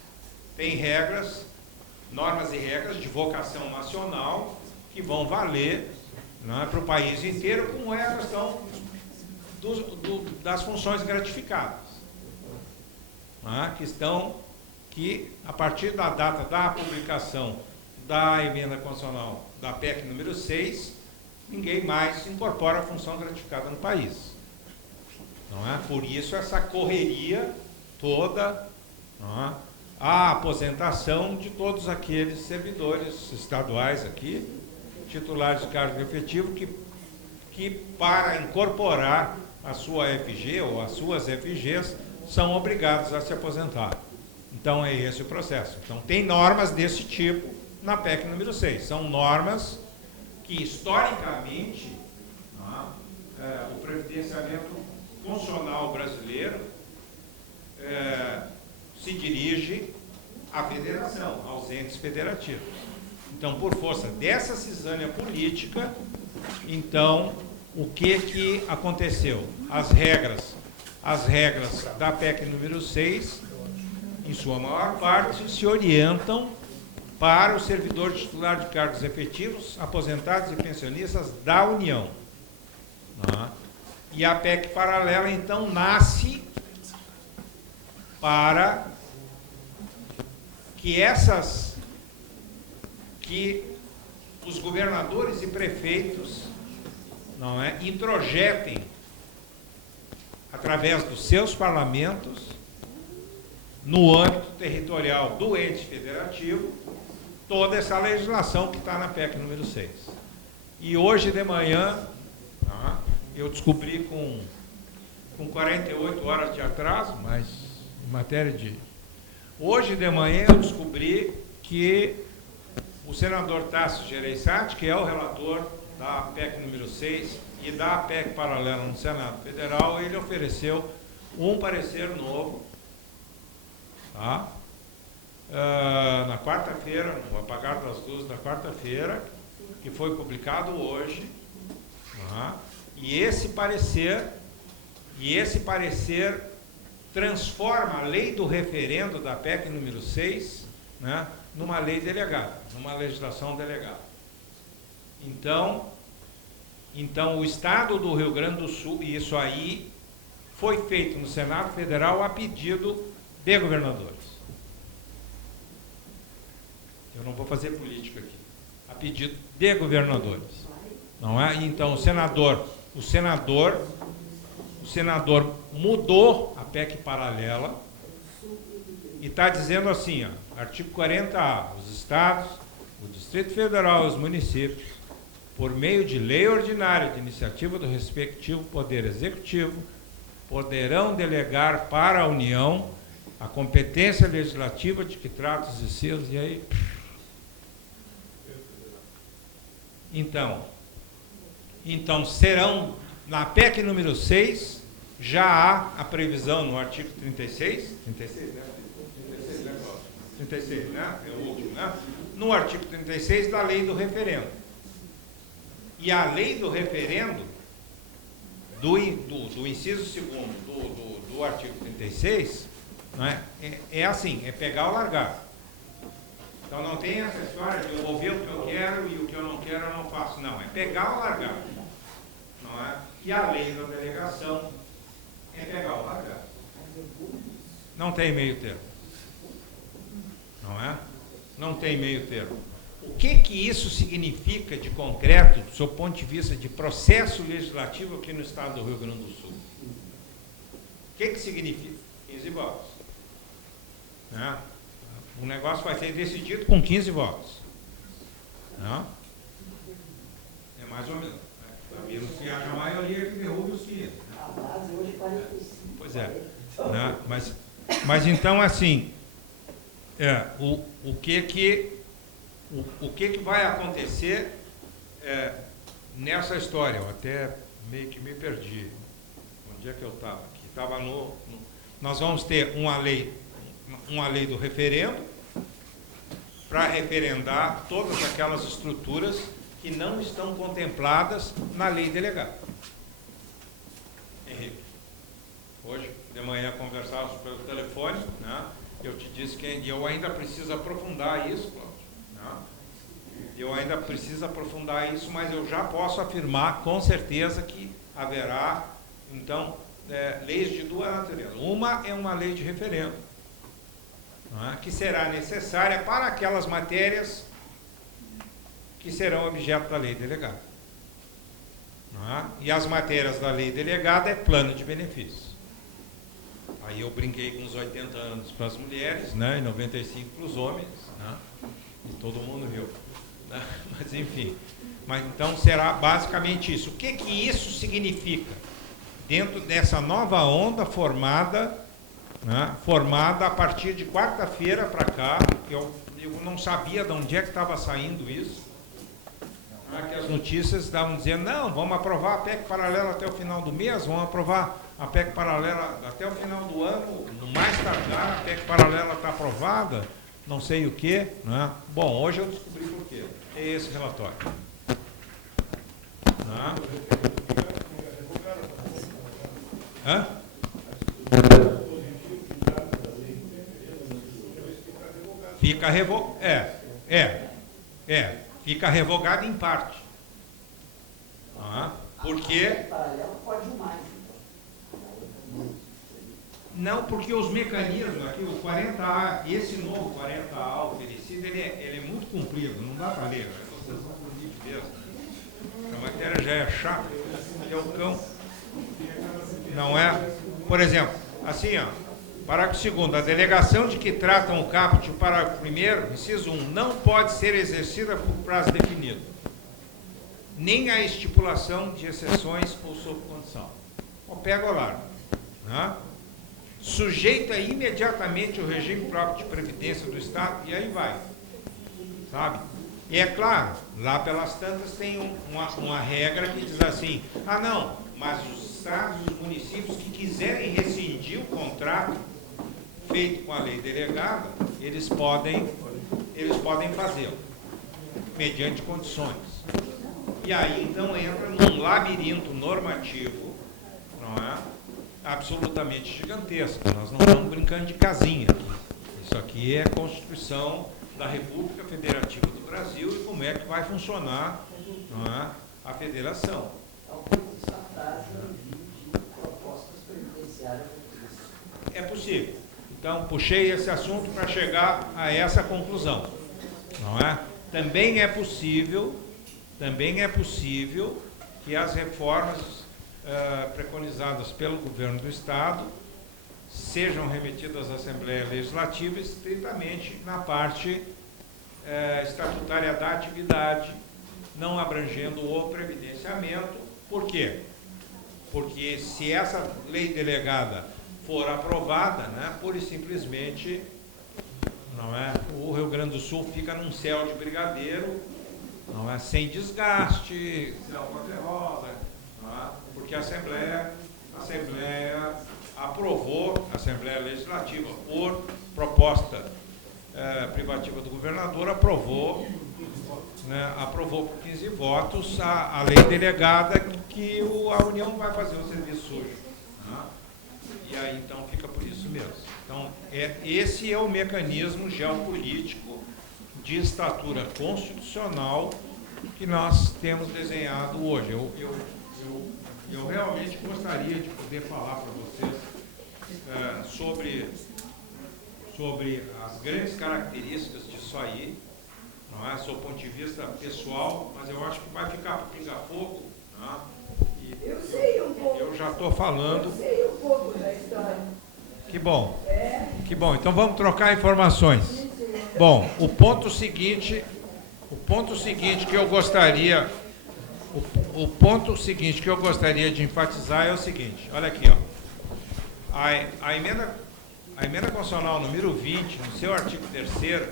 normas e regras de vocação nacional que vão valer, né, para o país inteiro, como é a questão das funções gratificadas. Né, que a partir da data da publicação da emenda constitucional da PEC número 6, ninguém mais incorpora a função gratificada no país. Não é? Por isso essa correria toda, não é? A aposentação de todos aqueles servidores estaduais aqui, titulares de cargo efetivo, que para incorporar a sua FG ou as suas FGs são obrigados a se aposentar. Então é esse o processo. Então tem normas desse tipo na PEC número 6. São normas que historicamente o previdenciamento funcional brasileiro se dirige à federação, aos entes federativos. Então, por força dessa cisânia política, então, o que aconteceu? As regras da PEC número 6, em sua maior parte, se orientam para o servidor titular de cargos efetivos, aposentados e pensionistas da União. E a PEC paralela, então, nasce para que os governadores e prefeitos introjetem, através dos seus parlamentos, no âmbito territorial do ente federativo, toda essa legislação que está na PEC número 6. E hoje de manhã, eu descobri com 48 horas de atraso, mas em matéria de... Hoje de manhã eu descobri que o senador Tasso Gereissati, que é o relator da PEC número 6 e da PEC paralela no Senado Federal, ele ofereceu um parecer novo, na quarta-feira, no apagar das luzes da quarta-feira, que foi publicado hoje, e esse parecer transforma a lei do referendo da PEC número 6, numa lei delegada, numa legislação delegada. Então, o Estado do Rio Grande do Sul, e isso aí foi feito no Senado Federal a pedido de governadores. Eu não vou fazer política aqui. A pedido de governadores. Não é? Então, o senador mudou a PEC paralela e está dizendo assim, artigo 40A, os estados, o Distrito Federal e os municípios, por meio de lei ordinária de iniciativa do respectivo Poder Executivo, poderão delegar para a União a competência legislativa de que trata os seus, e aí... Então serão, na PEC número 6, já há a previsão no artigo 36, né? 36, né? É o último, né? No artigo 36 da lei do referendo. E a lei do referendo, do inciso 2º do artigo 36, né? É assim, é pegar ou largar. Então não tem essa história de eu vou ver o que eu quero e o que eu não quero eu não faço. Não, é pegar ou largar. Não é? E a lei da delegação é pegar ou largar. Não tem meio termo. Não é? Não tem meio termo. O que isso significa de concreto, do seu ponto de vista de processo legislativo aqui no estado do Rio Grande do Sul? O que significa? 15 votos. Né? O negócio vai ser decidido com 15 votos. Não? É mais ou menos. Sabia que haja a maioria que derrube os 15. Pois é. Né? Mas então, assim, o que vai acontecer nessa história? Eu até meio que me perdi. Onde é que eu estava? Estava nós vamos ter uma lei do referendo para referendar todas aquelas estruturas que não estão contempladas na lei delegada. Henrique, hoje de manhã conversávamos pelo telefone, né? Eu te disse que eu ainda preciso aprofundar isso, Cláudio. Né? Eu ainda preciso aprofundar isso, mas eu já posso afirmar com certeza que haverá, então, leis de duas naturezas. Uma é uma lei de referendo, que será necessária para aquelas matérias que serão objeto da lei delegada. E as matérias da lei delegada é plano de benefícios. Aí eu brinquei com os 80 anos para as mulheres, né, e 95 para os homens, né, e todo mundo riu. Né, mas enfim, então será basicamente isso. O que isso significa? Dentro dessa nova onda formada, né, formada a partir de quarta-feira para cá, eu não sabia de onde é que estava saindo isso. Que as notícias estavam dizendo, não, vamos aprovar a PEC paralela até o final do mês, vamos aprovar a PEC paralela até o final do ano, no mais tardar, a PEC paralela está aprovada, não sei o quê. Né? Bom, hoje eu descobri por quê. É esse relatório. Né? Hã? Fica revogado. Fica revogado em parte. Porque. Não, porque os mecanismos aqui, o 40A, esse novo 40A oferecido, ele é muito comprido, não dá para ler. Vocês vão por mesmo. A matéria já é chata, é o cão. Não é? Por exemplo, assim, ó. Parágrafo 2º. A delegação de que tratam o caput, o parágrafo 1º, inciso 1, não pode ser exercida por prazo definido, nem a estipulação de exceções ou sob condição. Ou pega ou larga. Né? Sujeita imediatamente o regime próprio de previdência do Estado, e aí vai. Sabe? E é claro, lá pelas tantas tem uma regra que diz assim, não, mas os estados e os municípios que quiserem rescindir o contrato feito com a lei delegada, eles podem fazê-lo, mediante condições. E aí, então, entra num labirinto normativo, não é? Absolutamente gigantesco. Nós não estamos brincando de casinha. Isso aqui é a Constituição da República Federativa do Brasil e como é que vai funcionar, não é, a federação. É possível. Então, puxei esse assunto para chegar a essa conclusão. Não é? Também é possível que as reformas preconizadas pelo governo do Estado sejam remetidas à Assembleia Legislativa estritamente na parte estatutária da atividade, não abrangendo o previdenciamento. Por quê? Porque se essa lei delegada for aprovada, né, pura e simplesmente, não é, o Rio Grande do Sul fica num céu de brigadeiro, não é, sem desgaste, céu cor-de-rosa, porque a Assembleia aprovou, a Assembleia Legislativa, por proposta privativa do governador, aprovou por 15 votos a lei delegada que a União vai fazer um serviço sujo. Né? E aí, então, fica por isso mesmo. Então, esse é o mecanismo geopolítico de estatura constitucional que nós temos desenhado hoje. Eu realmente gostaria de poder falar para vocês sobre as grandes características disso aí, não é? Sob o ponto de vista pessoal, mas eu acho que vai ficar para pinga-fogo. Né? Eu sei um pouco. Eu já estou falando. Eu sei um pouco da história. Que bom. Que bom. Então vamos trocar informações. Bom, o ponto seguinte que eu gostaria de enfatizar é o seguinte. Olha aqui, ó. A emenda constitucional número 20, no seu artigo 3º,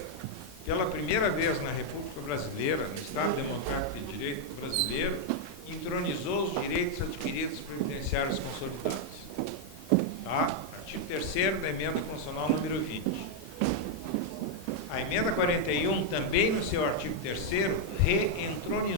pela primeira vez na República Brasileira, no Estado Democrático de Direito brasileiro, entronizou os direitos adquiridos previdenciários consolidados. Tá? Artigo 3º da emenda constitucional número 20. A emenda 41, também no seu artigo 3º, reentronizou